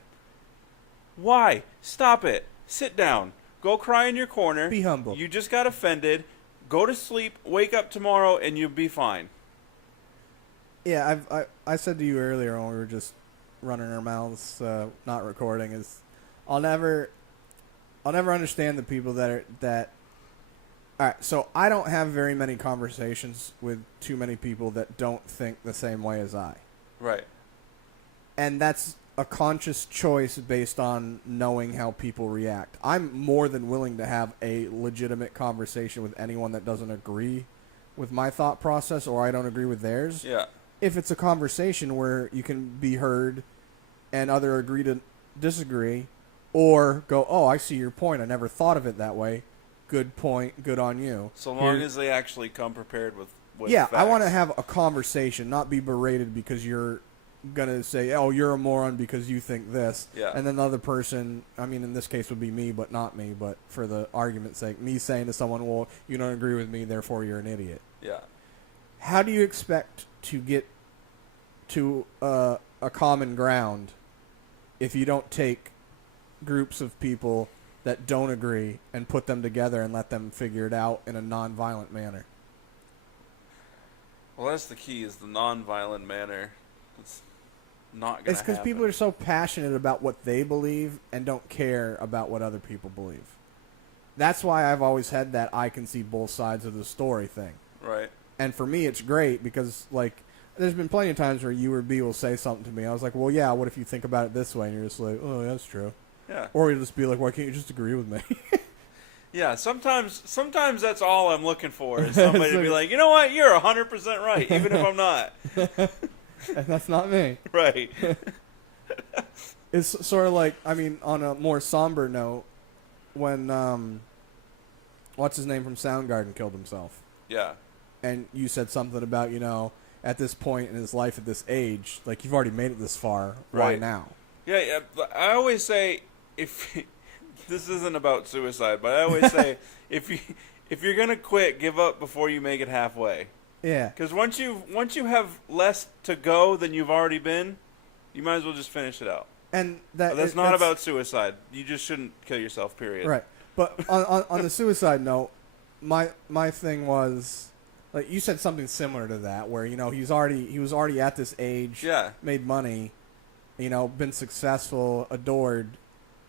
Why? Stop it. Sit down. Go cry in your corner. Be humble. You just got offended. Go to sleep. Wake up tomorrow, and you'll be fine. Yeah, I said to you earlier when we were just running our mouths, not recording, is I'll never understand the people that All right, so I don't have very many conversations with too many people that don't think the same way as I. Right. And that's a conscious choice based on knowing how people react. I'm more than willing to have a legitimate conversation with anyone that doesn't agree with my thought process or I don't agree with theirs. Yeah. If it's a conversation where you can be heard and other agree to disagree or go, oh, I see your point. I never thought of it that way. Good point. Good on you. So long as they actually come prepared with yeah, facts. I want to have a conversation, not be berated because you're going to say, oh, you're a moron because you think this. Yeah. And then the other person, I mean, in this case would be me, but not me, but for the argument's sake, me saying to someone, well, you don't agree with me, therefore you're an idiot. Yeah. How do you expect to get to a common ground if you don't take groups of people that don't agree and put them together and let them figure it out in a non-violent manner? Well, that's the key, is the non-violent manner. It's not going to It's because people are so passionate about what they believe and don't care about what other people believe. That's why I've always had that I can see both sides of the story thing. Right. And for me, it's great because, like, there's been plenty of times where you or B will say something to me. I was like, well, yeah, what if you think about it this way? And you're just like, oh, that's true. Yeah. Or you'll just be like, why can't you just agree with me? Yeah, sometimes that's all I'm looking for, is somebody to be like, you know what, you're 100% right, even if I'm not. And that's not me. Right. It's sort of like, I mean, on a more somber note, when, what's his name from Soundgarden killed himself. Yeah. And you said something about, you know, at this point in his life, at this age, like, you've already made it this far. Why Right. now? Yeah, but I always say, if this isn't about suicide, but I always say, if you're gonna quit, give up before you make it halfway. Yeah. Because once you have less to go than you've already been, you might as well just finish it out. And But that's not about suicide. You just shouldn't kill yourself, period. Right. But on the suicide note, my thing was, like, you said something similar to that, where, you know, he was already at this age, Yeah. made money, you know, been successful, adored.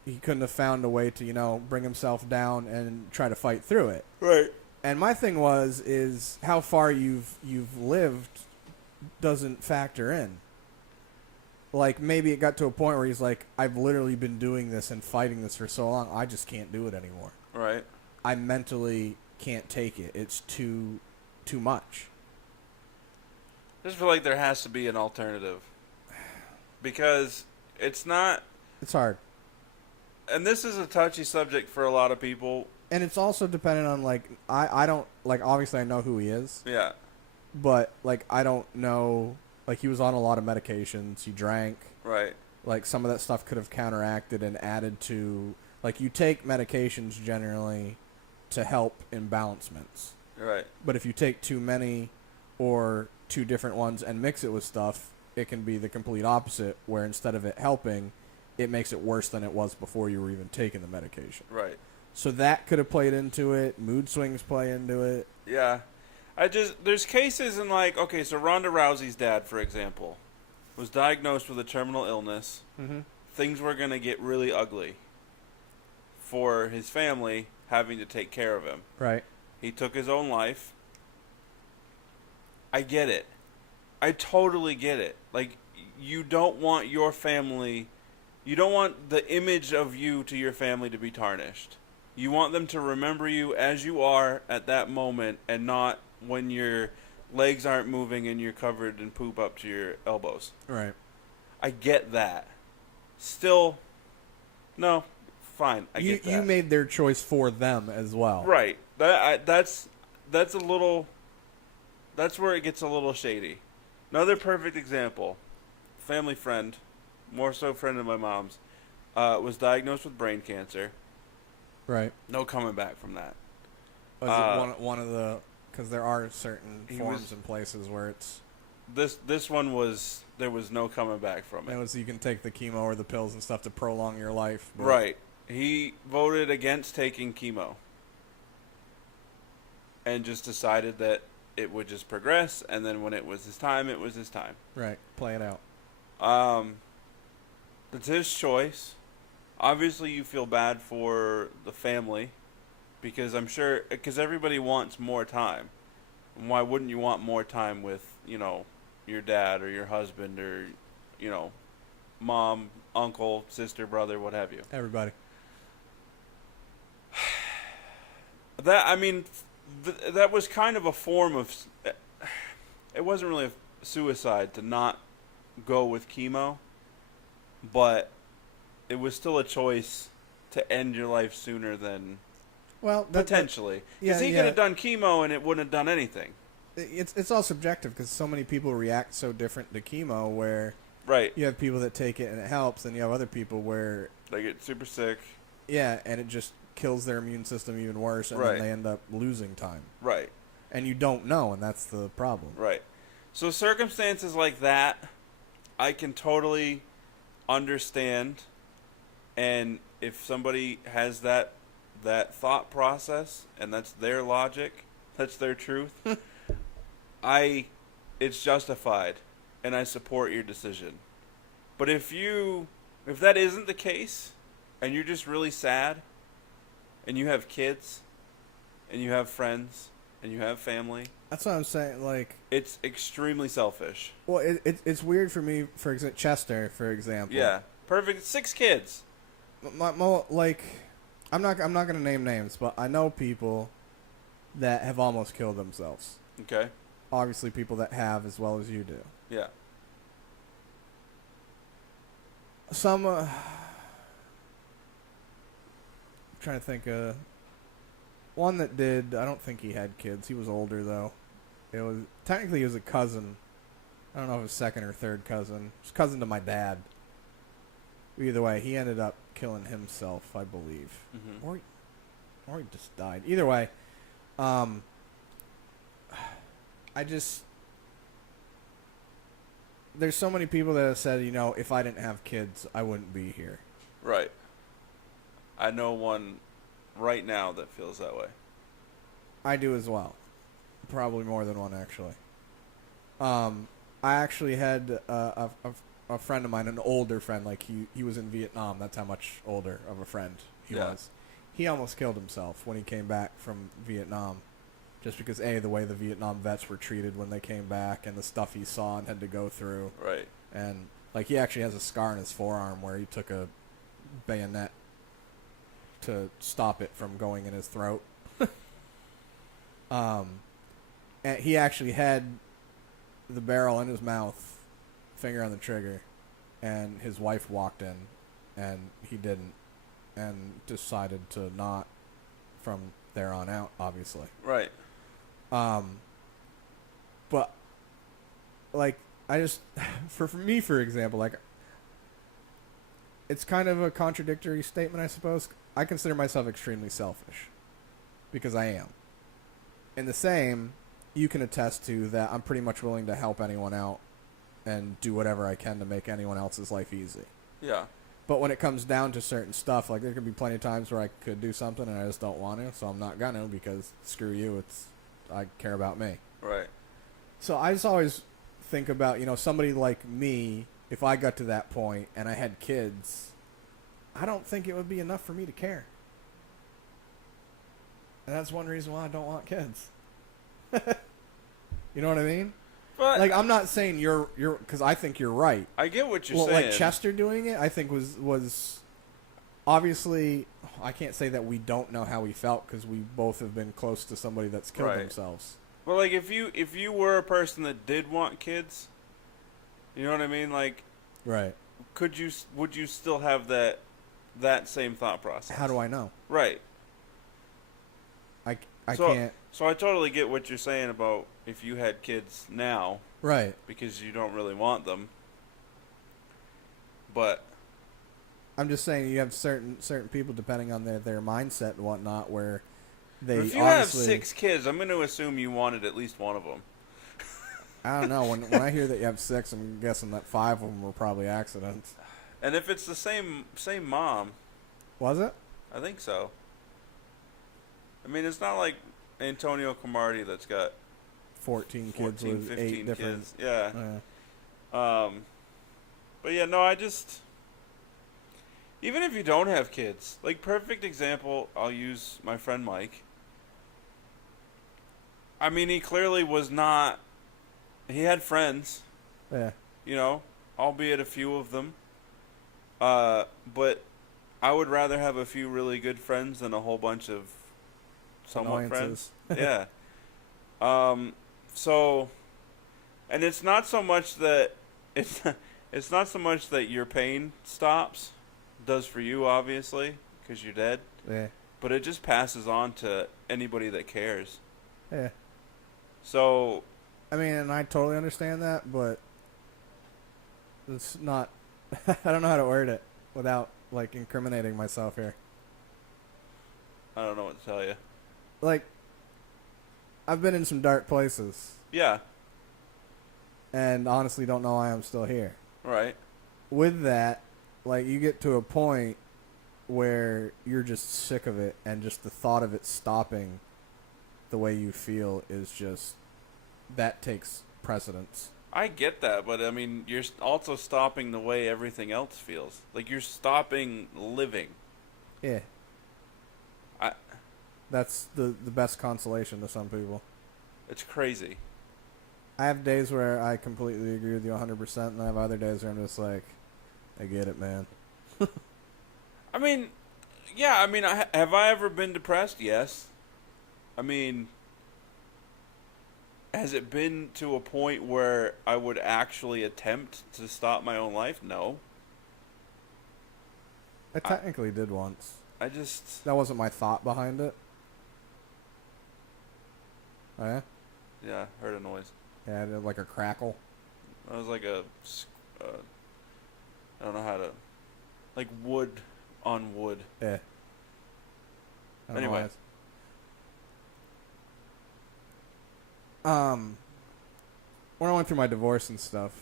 He couldn't have found a way to, you know, bring himself down and try to fight through it. Right. And my thing is how far you've lived doesn't factor in. Like, maybe it got to a point where he's like, I've literally been doing this and fighting this for so long, I just can't do it anymore. Right. I mentally can't take it. It's too much. I just feel like there has to be an alternative. Because it's not... It's hard. And this is a touchy subject for a lot of people. And it's also dependent on, like, I don't, like, obviously I know who he is. Yeah. But, like, I don't know, like, he was on a lot of medications. He drank. Right. Like, some of that stuff could have counteracted and added to, like, you take medications generally to help imbalancements. Right. But if you take too many or two different ones and mix it with stuff, it can be the complete opposite, where instead of it helping, it makes it worse than it was before you were even taking the medication. Right. So that could have played into it. Mood swings play into it. Yeah. There's cases in, like, okay, so Ronda Rousey's dad, for example, was diagnosed with a terminal illness. Mm-hmm. Things were going to get really ugly for his family having to take care of him. Right. He took his own life. I get it. I totally get it. Like, you don't want your family, you don't want the image of you to your family to be tarnished. You want them to remember you as you are at that moment, and not when your legs aren't moving and you're covered in poop up to your elbows. Right. I get that. Still, no, fine. I get that. You made their choice for them as well. Right. That's a little. That's where it gets a little shady. Another perfect example. Family friend, more so friend of my mom's, was diagnosed with brain cancer. Right. No coming back from that. Was it one of the? Because there are certain forms and places where it's. This one was, there was no coming back from it. It was, you can take the chemo or the pills and stuff to prolong your life. But Right. He voted against taking chemo. And just decided that it would just progress, and then when it was his time, it was his time. Right. Play it out. It's his choice. Obviously, you feel bad for the family because I'm sure because everybody wants more time. And why wouldn't you want more time with your dad or your husband or mom, uncle, sister, brother, what have you? Everybody. That I mean, that was kind of a form of. It wasn't really a suicide to not go with chemo, but it was still a choice to end your life sooner than potentially. Because he could have done chemo and it wouldn't have done anything. It's all subjective because so many people react so different to chemo. Where you have people that take it and it helps, and you have other people where they get super sick. Yeah, and it just kills their immune system even worse, and then they end up losing time. Right. And you don't know, and that's the problem. Right. So circumstances like that, I can totally understand. And if somebody has that thought process, and that's their logic, that's their truth, it's justified, and I support your decision. But if that isn't the case, and you're just really sad, and you have kids, and you have friends, and you have family. That's what I'm saying. Like, it's extremely selfish. Well, it's weird for me. For example, Chester, for example. Yeah, perfect. 6 kids. I'm not gonna name names, but I know people that have almost killed themselves. Okay. Obviously, people that have as well as you do. Yeah. Some. I'm trying to think. One that did. I don't think he had kids. He was older though. It was technically he was a cousin. I don't know if it was second or third cousin. It was cousin to my dad. Either way, he ended up killing himself, I believe, or he just died. Either way, there's so many people that have said, if I didn't have kids, I wouldn't be here. Right. I know one right now that feels that way. I do as well. Probably more than one, actually. I actually had a friend of mine, an older friend, like he was in Vietnam. That's how much older of a friend he was. He almost killed himself when he came back from Vietnam. Just because, the way the Vietnam vets were treated when they came back and the stuff he saw and had to go through. Right. And, he actually has a scar in his forearm where he took a bayonet to stop it from going in his throat. And he actually had the barrel in his mouth, finger on the trigger, and his wife walked in, and he didn't, and decided to not from there on out, obviously. Right. But, I just, for me, for example, it's kind of a contradictory statement, I suppose. I consider myself extremely selfish, because I am. In the same, you can attest to that I'm pretty much willing to help anyone out and do whatever I can to make anyone else's life easy. Yeah. But when it comes down to certain stuff, there could be plenty of times where I could do something and I just don't want to, so I'm not gonna, because screw you, I care about me. Right. So I just always think about, somebody like me, if I got to that point and I had kids, I don't think it would be enough for me to care. And that's one reason why I don't want kids. You know what I mean? But I'm not saying you're because I think you're right. I get what you're saying. Chester doing it, I think was obviously. I can't say that we don't know how he felt because we both have been close to somebody that's killed themselves. Well, if you were a person that did want kids, you know what I mean? Right. Would you still have that same thought process? How do I know? Right. I can't. So I totally get what you're saying about if you had kids now. Right. Because you don't really want them. But I'm just saying you have certain people, depending on their mindset and whatnot, where they if you have 6 kids, I'm going to assume you wanted at least one of them. I don't know. When I hear that you have 6, I'm guessing that 5 of them were probably accidents. And if it's the same mom. Was it? I think so. I mean, it's not like Antonio Cromartie that's got 14 kids with 15 8 different kids. Yeah. But yeah, no, Even if you don't have kids, like perfect example, I'll use my friend Mike. I mean, he clearly was not. He had friends, Yeah. you know, albeit a few of them. But I would rather have a few really good friends than a whole bunch of somewhat friends. Annoyances. Yeah. Um. So, and it's not so much that it's it's not so much that your pain stops, does for you obviously because you're dead, Yeah. but it just passes on to anybody that cares. Yeah. So I mean, and I totally understand that, but it's not. I don't know how to word it without like incriminating myself here. I don't know what to tell you. Like, I've been in some dark places, Yeah. and honestly don't know why I'm still here. Right. With that, like, you get to a point where you're just sick of it, and just the thought of it stopping the way you feel is just, that takes precedence. I get that, but I mean, you're also stopping the way everything else feels. Like you're stopping living. Yeah. I. That's the best consolation to some people. It's crazy. I have days where I completely agree with you 100%, and I have other days where I'm just like, I get it, man. I mean, yeah. I mean, have I ever been depressed? Yes. I mean, has it been to a point where I would actually attempt to stop my own life? No. I technically did once. I just. That wasn't my thought behind it. Oh, yeah? Yeah, heard a noise. Yeah, I did like a crackle. It was like a. I don't know how to. Like wood on wood. Yeah. I don't know Anyway. When I went through my divorce and stuff,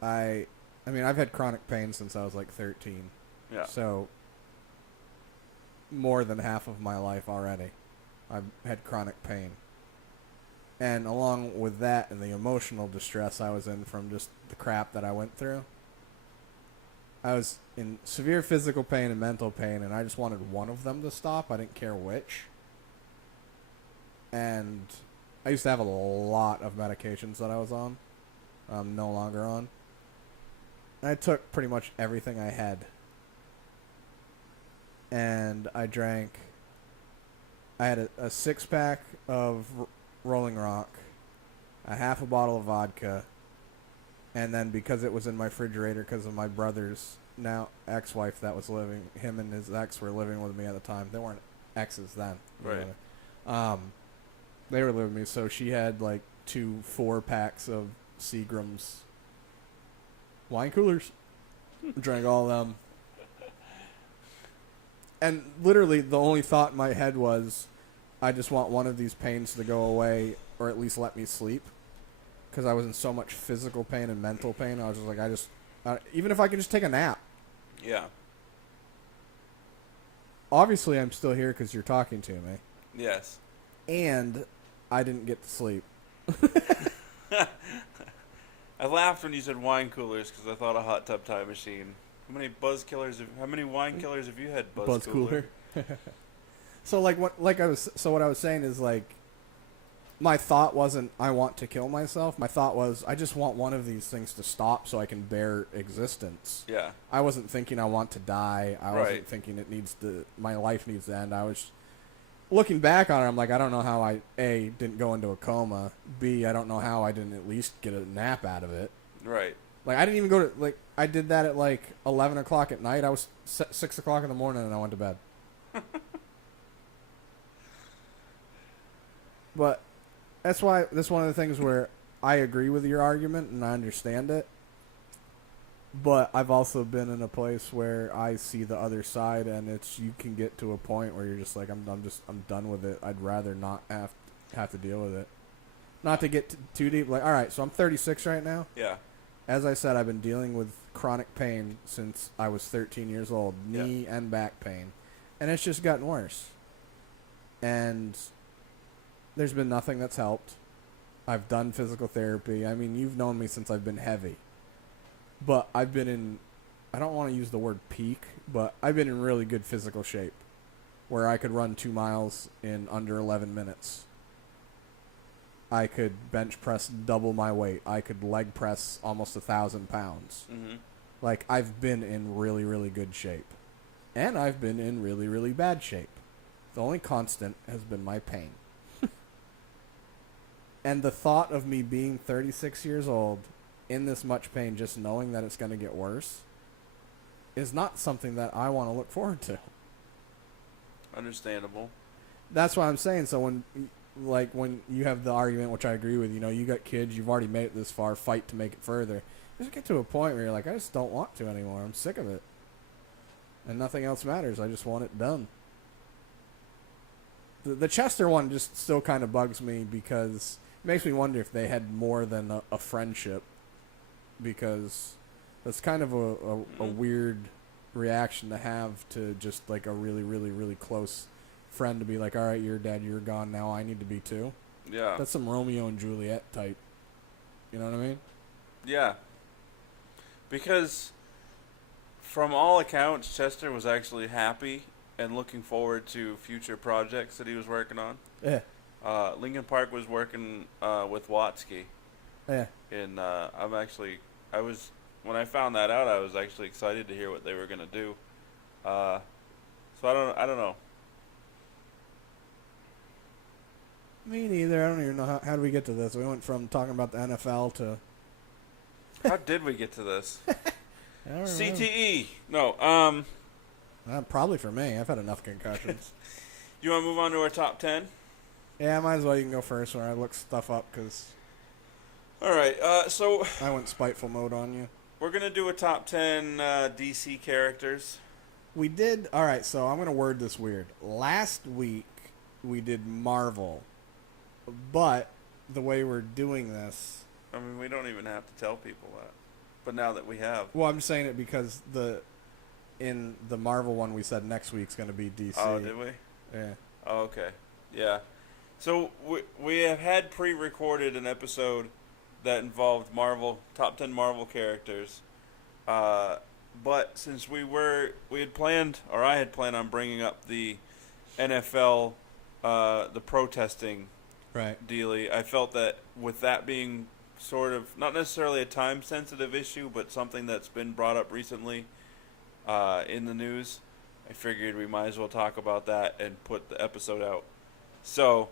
I mean, I've had chronic pain since I was like 13. Yeah. So, more than half of my life already, I've had chronic pain. And along with that and the emotional distress I was in from just the crap that I went through, I was in severe physical pain and mental pain, and I just wanted one of them to stop. I didn't care which. And I used to have a lot of medications that I was on. I'm no longer on. I took pretty much everything I had. And I drank. I had a six-pack of Rolling Rock, a half a bottle of vodka, and then because it was in my refrigerator because of my brother's now ex-wife that was living, him and his ex were living with me at the time. They weren't exes then. Right. They were living with me, so she had like 2 4-packs of Seagram's wine coolers. Drank all of them. And literally the only thought in my head was, I just want one of these pains to go away, or at least let me sleep. Because I was in so much physical pain and mental pain, I was just like, even if I could just take a nap. Yeah. Obviously, I'm still here because you're talking to me. Yes. And I didn't get to sleep. I laughed when you said wine coolers because I thought a hot tub time machine. How many wine killers have you had? Buzz cooler. So what I was saying is like, my thought wasn't I want to kill myself. My thought was I just want one of these things to stop so I can bear existence. Yeah. I wasn't thinking I want to die. I wasn't Right. thinking my life needs to end. I was looking back on it. I'm like, I don't know how I didn't go into a coma. B, I don't know how I didn't at least get a nap out of it. Right. Like, I didn't even go to, I did that at 11 o'clock at night. I was 6 o'clock in the morning and I went to bed. But that's one of the things where I agree with your argument and I understand it. But I've also been in a place where I see the other side, and you can get to a point where you're just like, I'm done with it. I'd rather not have to deal with it. Not to get too deep. Like, all right, so I'm 36 right now. Yeah. As I said, I've been dealing with chronic pain since I was 13 years old, knee and back pain, and it's just gotten worse. And there's been nothing that's helped. I've done physical therapy. I mean, you've known me since I've been heavy. But I've been in I don't want to use the word peak, but I've been in really good physical shape where I could run 2 miles in under 11 minutes. I could bench press double my weight. I could leg press almost 1,000 pounds. Mm-hmm. Like, I've been in really, really good shape. And I've been in really, really bad shape. The only constant has been my pain. And the thought of me being 36 years old in this much pain, just knowing that it's going to get worse, is not something that I want to look forward to. Understandable. That's why I'm saying. So when you have the argument, which I agree with, you got kids, you've already made it this far, fight to make it further. Just get to a point where you're like, I just don't want to anymore. I'm sick of it. And nothing else matters. I just want it done. The Chester one just still kind of bugs me because it makes me wonder if they had more than a friendship, because that's kind of a weird reaction to have to just like a really, really, really close friend to be like, all right, you're dead, you're gone, now I need to be too. Yeah. That's some Romeo and Juliet type. You know what I mean? Yeah. Because from all accounts, Chester was actually happy and looking forward to future projects that he was working on. Yeah. Linkin Park was working with Watsky. Yeah. And when I found that out, I was actually excited to hear what they were going to do. So I don't know. Me neither. I don't even know how did we get to this. We went from talking about the NFL to... How did we get to this? I don't remember. CTE. No. Probably for me. I've had enough concussions. You want to move on to our top 10? Yeah, might as well. You can go first when I look stuff up, because... All right. So... I went spiteful mode on you. We're going to do a top 10 DC characters. We did... All right, so I'm going to word this weird. Last week, we did Marvel. But the way we're doing this... I mean, we don't even have to tell people that. But now that we have... Well, I'm saying it because in the Marvel one, we said next week's going to be DC. Oh, did we? Yeah. Oh, okay. Yeah. So we have had pre-recorded an episode that involved top 10 Marvel characters. But since I had planned on bringing up the NFL, the protesting Right. dealy, I felt that with that being sort of not necessarily a time-sensitive issue, but something that's been brought up recently in the news, I figured we might as well talk about that and put the episode out. So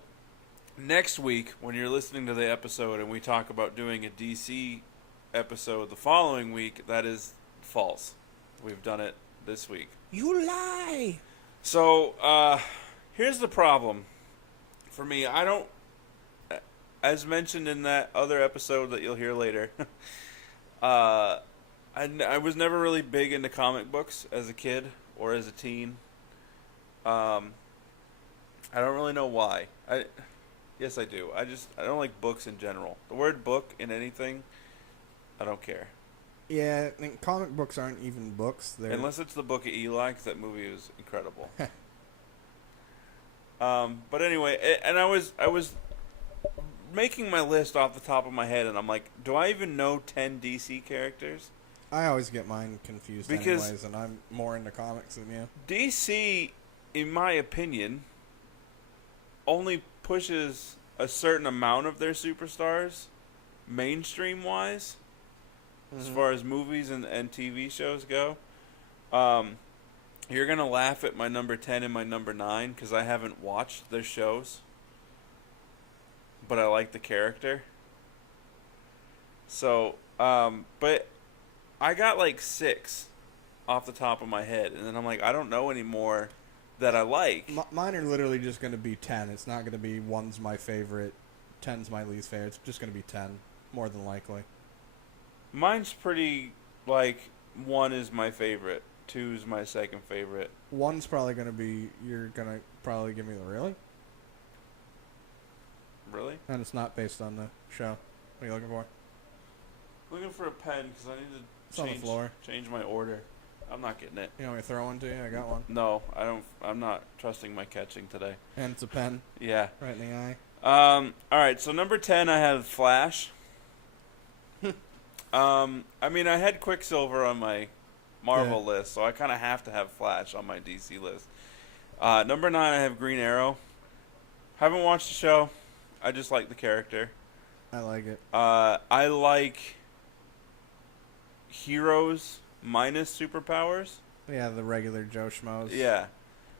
next week, when you're listening to the episode and we talk about doing a DC episode the following week, that is false. We've done it this week. You lie! So, here's the problem. For me, as mentioned in that other episode that you'll hear later, I was never really big into comic books as a kid or as a teen. I don't really know why. Yes, I do. I don't like books in general. The word book in anything, I don't care. Yeah, I think comic books aren't even books. Unless it's the Book of Eli, because that movie was incredible. But anyway, and I was making my list off the top of my head, and I'm like, do I even know 10 DC characters? I always get mine confused anyways, and I'm more into comics than you. DC, in my opinion, only pushes a certain amount of their superstars, mainstream-wise, as far as movies and TV shows go. You're going to laugh at my number 10 and my number 9, because I haven't watched their shows, but I like the character. So, but I got like 6 off the top of my head, and then I'm like, I don't know anymore that I like. Mine are literally just going to be 10. It's not going to be 1's my favorite, 10's my least favorite. It's just going to be 10, more than likely. Mine's pretty, 1 is my favorite, 2 is my second favorite. 1's probably going to be, you're going to probably give me the really? Really? And it's not based on the show. What are you looking for? Looking for a pen, because I need It's on the floor. change my order. I'm not getting it. You want me to throw one to you? I got one. No, I don't. I'm not trusting my catching today. And it's a pen. Yeah. Right in the eye. All right, so number 10, I have Flash. I mean, I had Quicksilver on my Marvel list, so I kind of have to have Flash on my DC list. Number 9, I have Green Arrow. Haven't watched the show. I just like the character. I like it. I like heroes minus superpowers. Yeah, the regular Joe Schmoes. Yeah.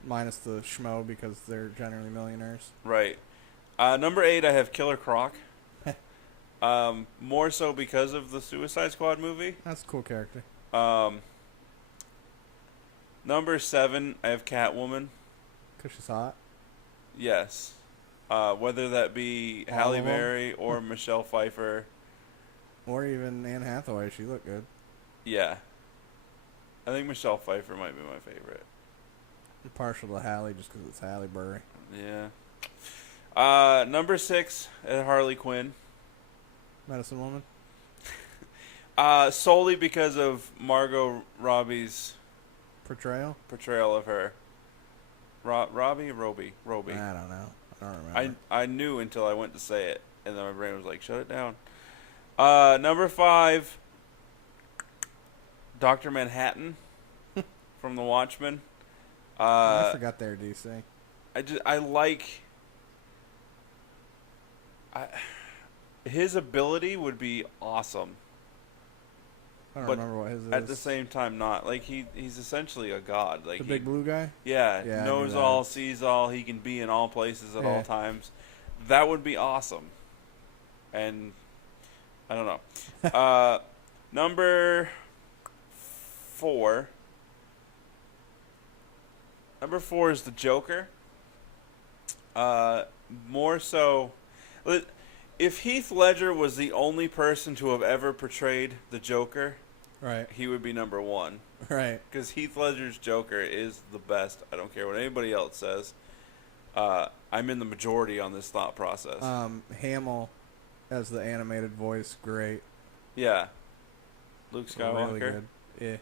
Minus the Schmo because they're generally millionaires. Right. Number 8, I have Killer Croc. More so because of the Suicide Squad movie. That's a cool character. Number 7, I have Catwoman. Because she's hot. Yes. Whether that be All Halle of them? Berry or Michelle Pfeiffer. Or even Anne Hathaway. She looked good. Yeah. I think Michelle Pfeiffer might be my favorite. I'm partial to Halle just because it's Halle Berry. Yeah. Number 6, Harley Quinn. Medicine Woman. Solely because of Margot Robbie's Portrayal? portrayal of her. Robbie? I don't know. I don't remember. I knew until I went to say it, and then my brain was like, shut it down. Number 5, Dr. Manhattan from The Watchmen. I forgot they were DC. His ability would be awesome. I don't But remember what his is. at the same time, not. Like, he's essentially a god. Like the big blue guy? Yeah, Yeah, I knows knew that. all, sees all. He can be in all places at Yeah. all times. That would be awesome. And I don't know. Number 4. Number 4 is the Joker. More so, if Heath Ledger was the only person to have ever portrayed the Joker, Right. he would be number 1. Right. Because Heath Ledger's Joker is the best. I don't care what anybody else says. I'm in the majority on this thought process. Hamill as the animated voice, great. Yeah. Luke Skywalker. Really good. Yeah.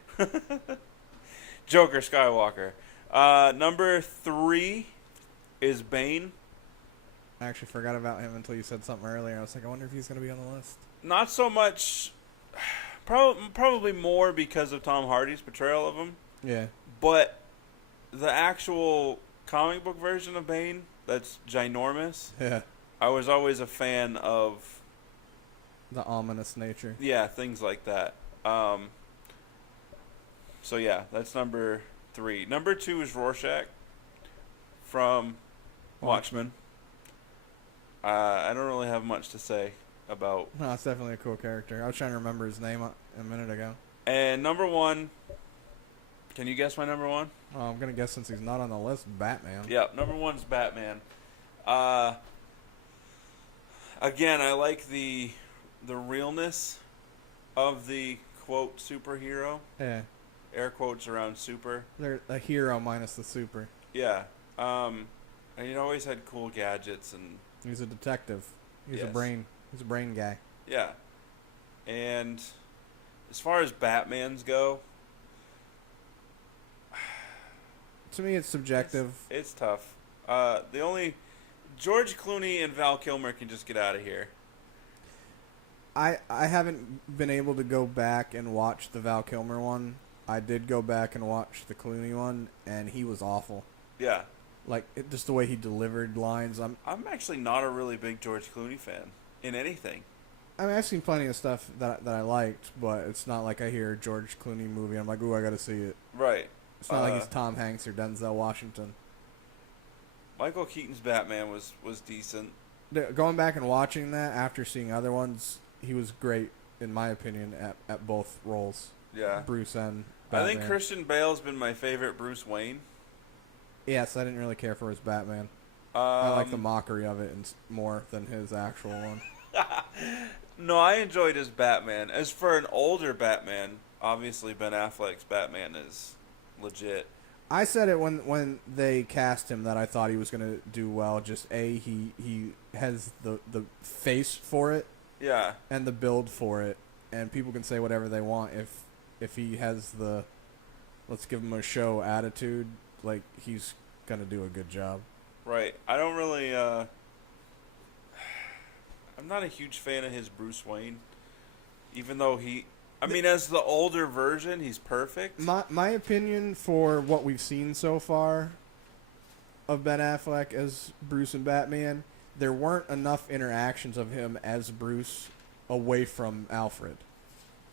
Joker Skywalker. Number 3 is Bane. I actually forgot about him until you said something earlier. I was like, I wonder if he's going to be on the list. Not so much... Probably more because of Tom Hardy's portrayal of him. Yeah. But the actual comic book version of Bane, that's ginormous. Yeah. I was always a fan of... The ominous nature. Yeah, things like that. So yeah, that's number 3. Number 2 is Rorschach from Watchmen. I don't really have much to say about. No, it's definitely a cool character. I was trying to remember his name a minute ago. And number 1, can you guess my number 1? Oh, I'm going to guess since he's not on the list, Batman. Yeah, number 1's Batman. Again, I like the realness of the quote superhero. Yeah. Air quotes around super. They're a hero minus the super. Yeah. And he always had cool gadgets and He's a detective. He's Yes. He's a brain guy. yeah. And as far as Batmans go, To me, it's subjective. it's tough. The only George Clooney and Val Kilmer can just get out of here. I haven't been able to go back and watch the Val Kilmer one. I did go back and watch the Clooney one, and he was awful. Yeah. Like, just the way he delivered lines. I'm actually not a really big George Clooney fan in anything. I mean, I've seen plenty of stuff that I liked, but it's not like I hear a George Clooney movie and I'm like, ooh, I gotta see it. Right. It's not like he's Tom Hanks or Denzel Washington. Michael Keaton's Batman was decent. Going back and watching that after seeing other ones, he was great, in my opinion, at both roles. Yeah. Bruce and I Batman. think Christian Bale's been my favorite Bruce Wayne. Yes, I didn't really care for his Batman. I like the mockery of it more than his actual one. No, I enjoyed his Batman. As for an older Batman, obviously Ben Affleck's Batman is legit. I said it when they cast him that I thought he was going to do well. Just he has the face for it. Yeah. And the build for it, and people can say whatever they want if he has the let's give him a show attitude, like he's gonna do a good job. Right. I don't really I'm not a huge fan of his Bruce Wayne, even though I mean, as the older version, he's perfect. My opinion for what we've seen so far of Ben Affleck as Bruce and Batman, there weren't enough interactions of him as Bruce away from Alfred.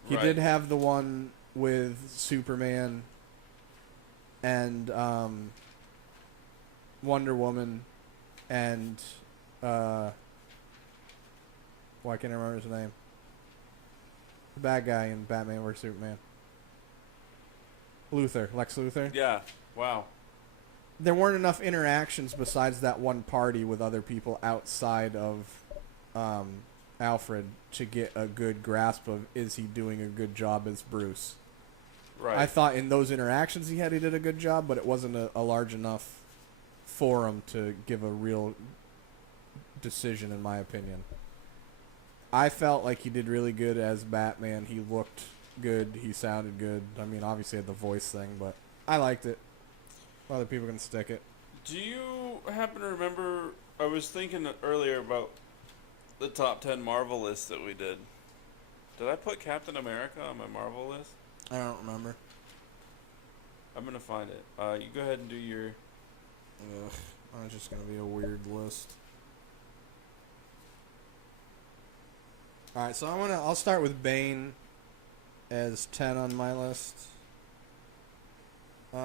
He did have the one with Superman and Wonder Woman and why can't I remember his name? The bad guy in Batman vs Superman. Lex Luthor. Yeah. Wow. There weren't enough interactions besides that one party with other people outside of Alfred to get a good grasp of, is he doing a good job as Bruce? Right. I thought in those interactions he did a good job, but it wasn't a large enough forum to give a real decision, in my opinion. I felt like he did really good as Batman. He looked good. He sounded good. I mean, obviously had the voice thing, but I liked it. Other people can stick it. Do you happen to remember? I was thinking earlier about the top 10 Marvel list that we did. Did I put Captain America on my Marvel list? I don't remember. I'm gonna find it. You go ahead and do your. Ugh, it's just gonna be a weird list. All right, so I'll start with Bane as 10 on my list. So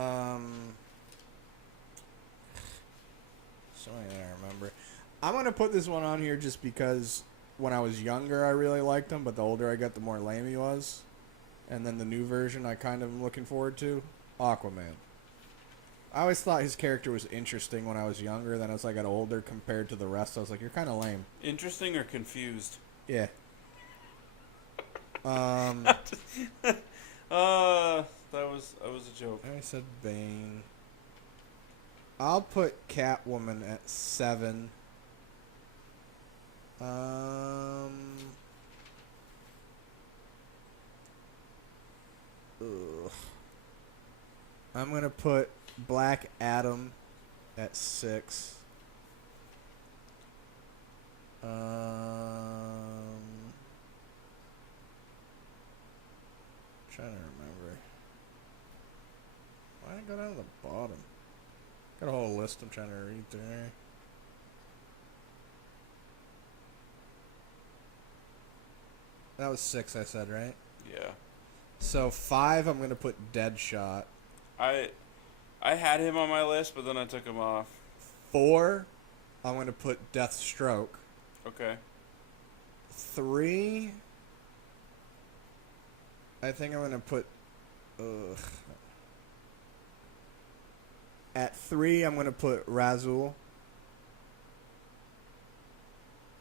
many that I remember. I'm gonna put this one on here just because when I was younger I really liked him, but the older I got, the more lame he was. And then the new version I kind of am looking forward to, Aquaman. I always thought his character was interesting when I was younger. Then as I got older, compared to the rest, I was like, you're kind of lame. Interesting or confused? Yeah. That was a joke. I said Bane. I'll put Catwoman at 7. I'm gonna put Black Adam at 6. Trying to remember. Why did I go down to the bottom? Got a whole list I'm trying to read there. That was 6, I said, right? Yeah. So 5, I'm gonna put Deadshot. I had him on my list, but then I took him off. 4, I'm gonna put Deathstroke. Okay. 3, I think I'm gonna put. At 3, I'm gonna put Razul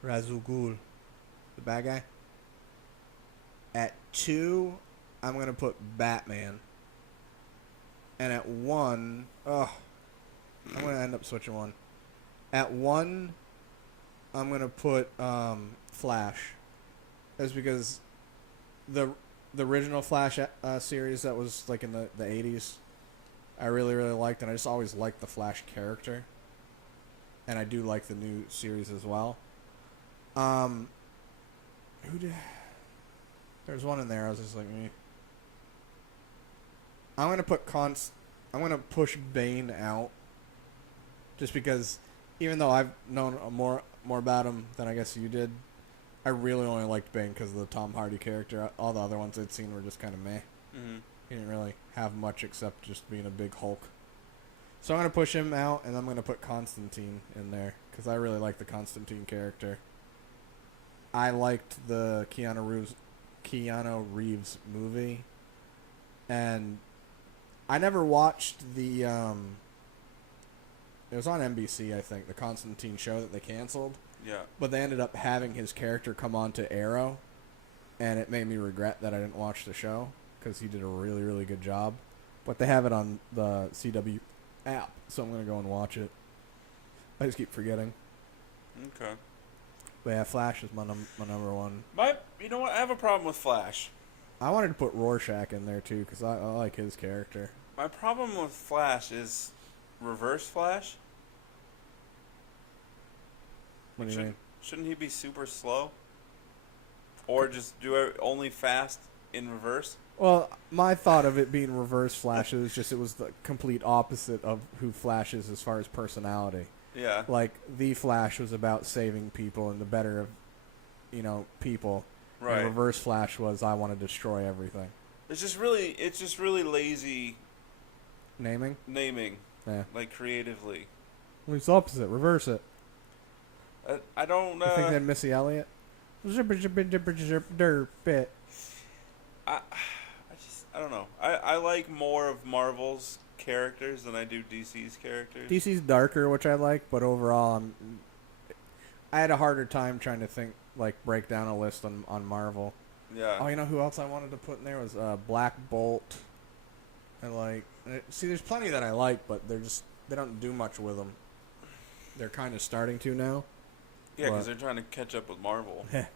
Ghul, the bad guy. At 2, I'm gonna put Batman. And at 1, I'm gonna end up switching one. At 1, I'm gonna put Flash. That's because the original Flash series that was like in the 80s, I really, really liked, and I just always liked the Flash character. And I do like the new series as well. There's one in there. I was just like, I'm gonna put I'm gonna push Bane out, just because, even though I've known more about him than I guess you did, I really only liked Bane because of the Tom Hardy character. All the other ones I'd seen were just kind of meh. Mm-hmm. He didn't really have much except just being a big Hulk. So I'm gonna push him out, and I'm gonna put Constantine in there because I really like the Constantine character. I liked the Keanu Reeves movie, and I never watched the it was on NBC, I think, the Constantine show that they canceled. Yeah. But they ended up having his character come on to Arrow, and it made me regret that I didn't watch the show because he did a really, really good job. But they have it on the CW app, so I'm gonna go and watch it. I just keep forgetting. Okay. But yeah, Flash is my number one. You know what? I have a problem with Flash. I wanted to put Rorschach in there too because I like his character. My problem with Flash is Reverse Flash. What do you mean? Shouldn't he be super slow? Or just do it only fast? in reverse. Well, my thought of it being Reverse Flash is just it was the complete opposite of who Flash is as far as personality. Yeah. Like, the Flash was about saving people and the better of, people. Right. And Reverse Flash was, I want to destroy everything. It's just really lazy Naming? Yeah. Like, creatively. Well, it's the opposite. Reverse it. I don't know. You think that Missy Elliott? Bit. I don't know. I like more of Marvel's characters than I do DC's characters. DC's darker, which I like, but overall, I had a harder time trying to break down a list on Marvel. Yeah. Oh, you know who else I wanted to put in there was Black Bolt. See, there's plenty that I like, but they don't do much with them. They're kind of starting to now. Yeah, because they're trying to catch up with Marvel. Yeah.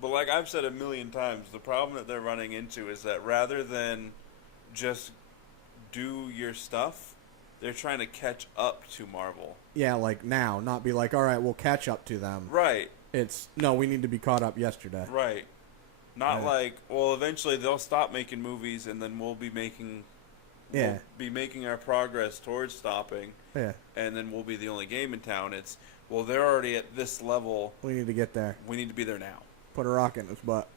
But like I've said a million times, the problem that they're running into is that rather than just do your stuff, they're trying to catch up to Marvel. Yeah, like now, not be like, all right, we'll catch up to them. Right. It's, no, we need to be caught up yesterday. Right. Not like, well, eventually they'll stop making movies and then we'll be making our progress towards stopping. Yeah. And then we'll be the only game in town. It's, well, they're already at this level. We need to get there. We need to be there now. Put a rocket in its butt.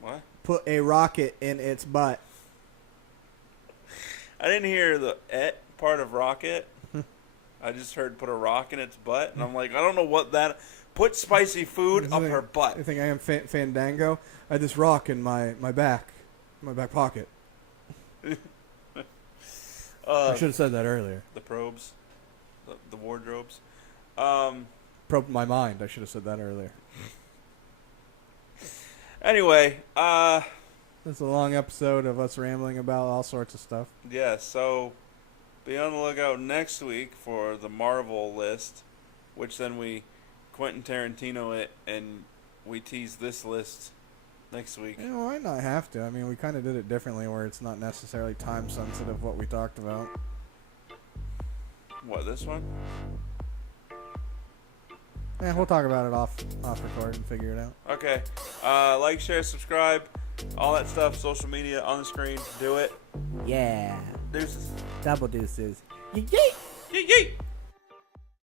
What? Put a rocket in its butt. I didn't hear the "et" part of rocket. I just heard put a rock in its butt. And I'm like, I don't know what that... Put spicy food up her butt. You think I am Fandango? I had this rock in my back pocket. I should have said that earlier. The probes, the wardrobes. Probed my mind. I should have said that earlier. Anyway, this is a long episode of us rambling about all sorts of stuff. Yeah, so be on the lookout next week for the Marvel list, which then we Quentin Tarantino it, and we tease this list next week. You know, I might not have to. I mean, we kind of did it differently where it's not necessarily time sensitive what we talked about. What, this one? Yeah, we'll talk about it off record and figure it out. Okay. Like, share, subscribe, all that stuff, social media, on the screen. Do it. Yeah. Deuces. Double deuces. Yeet! Yeet, yeet.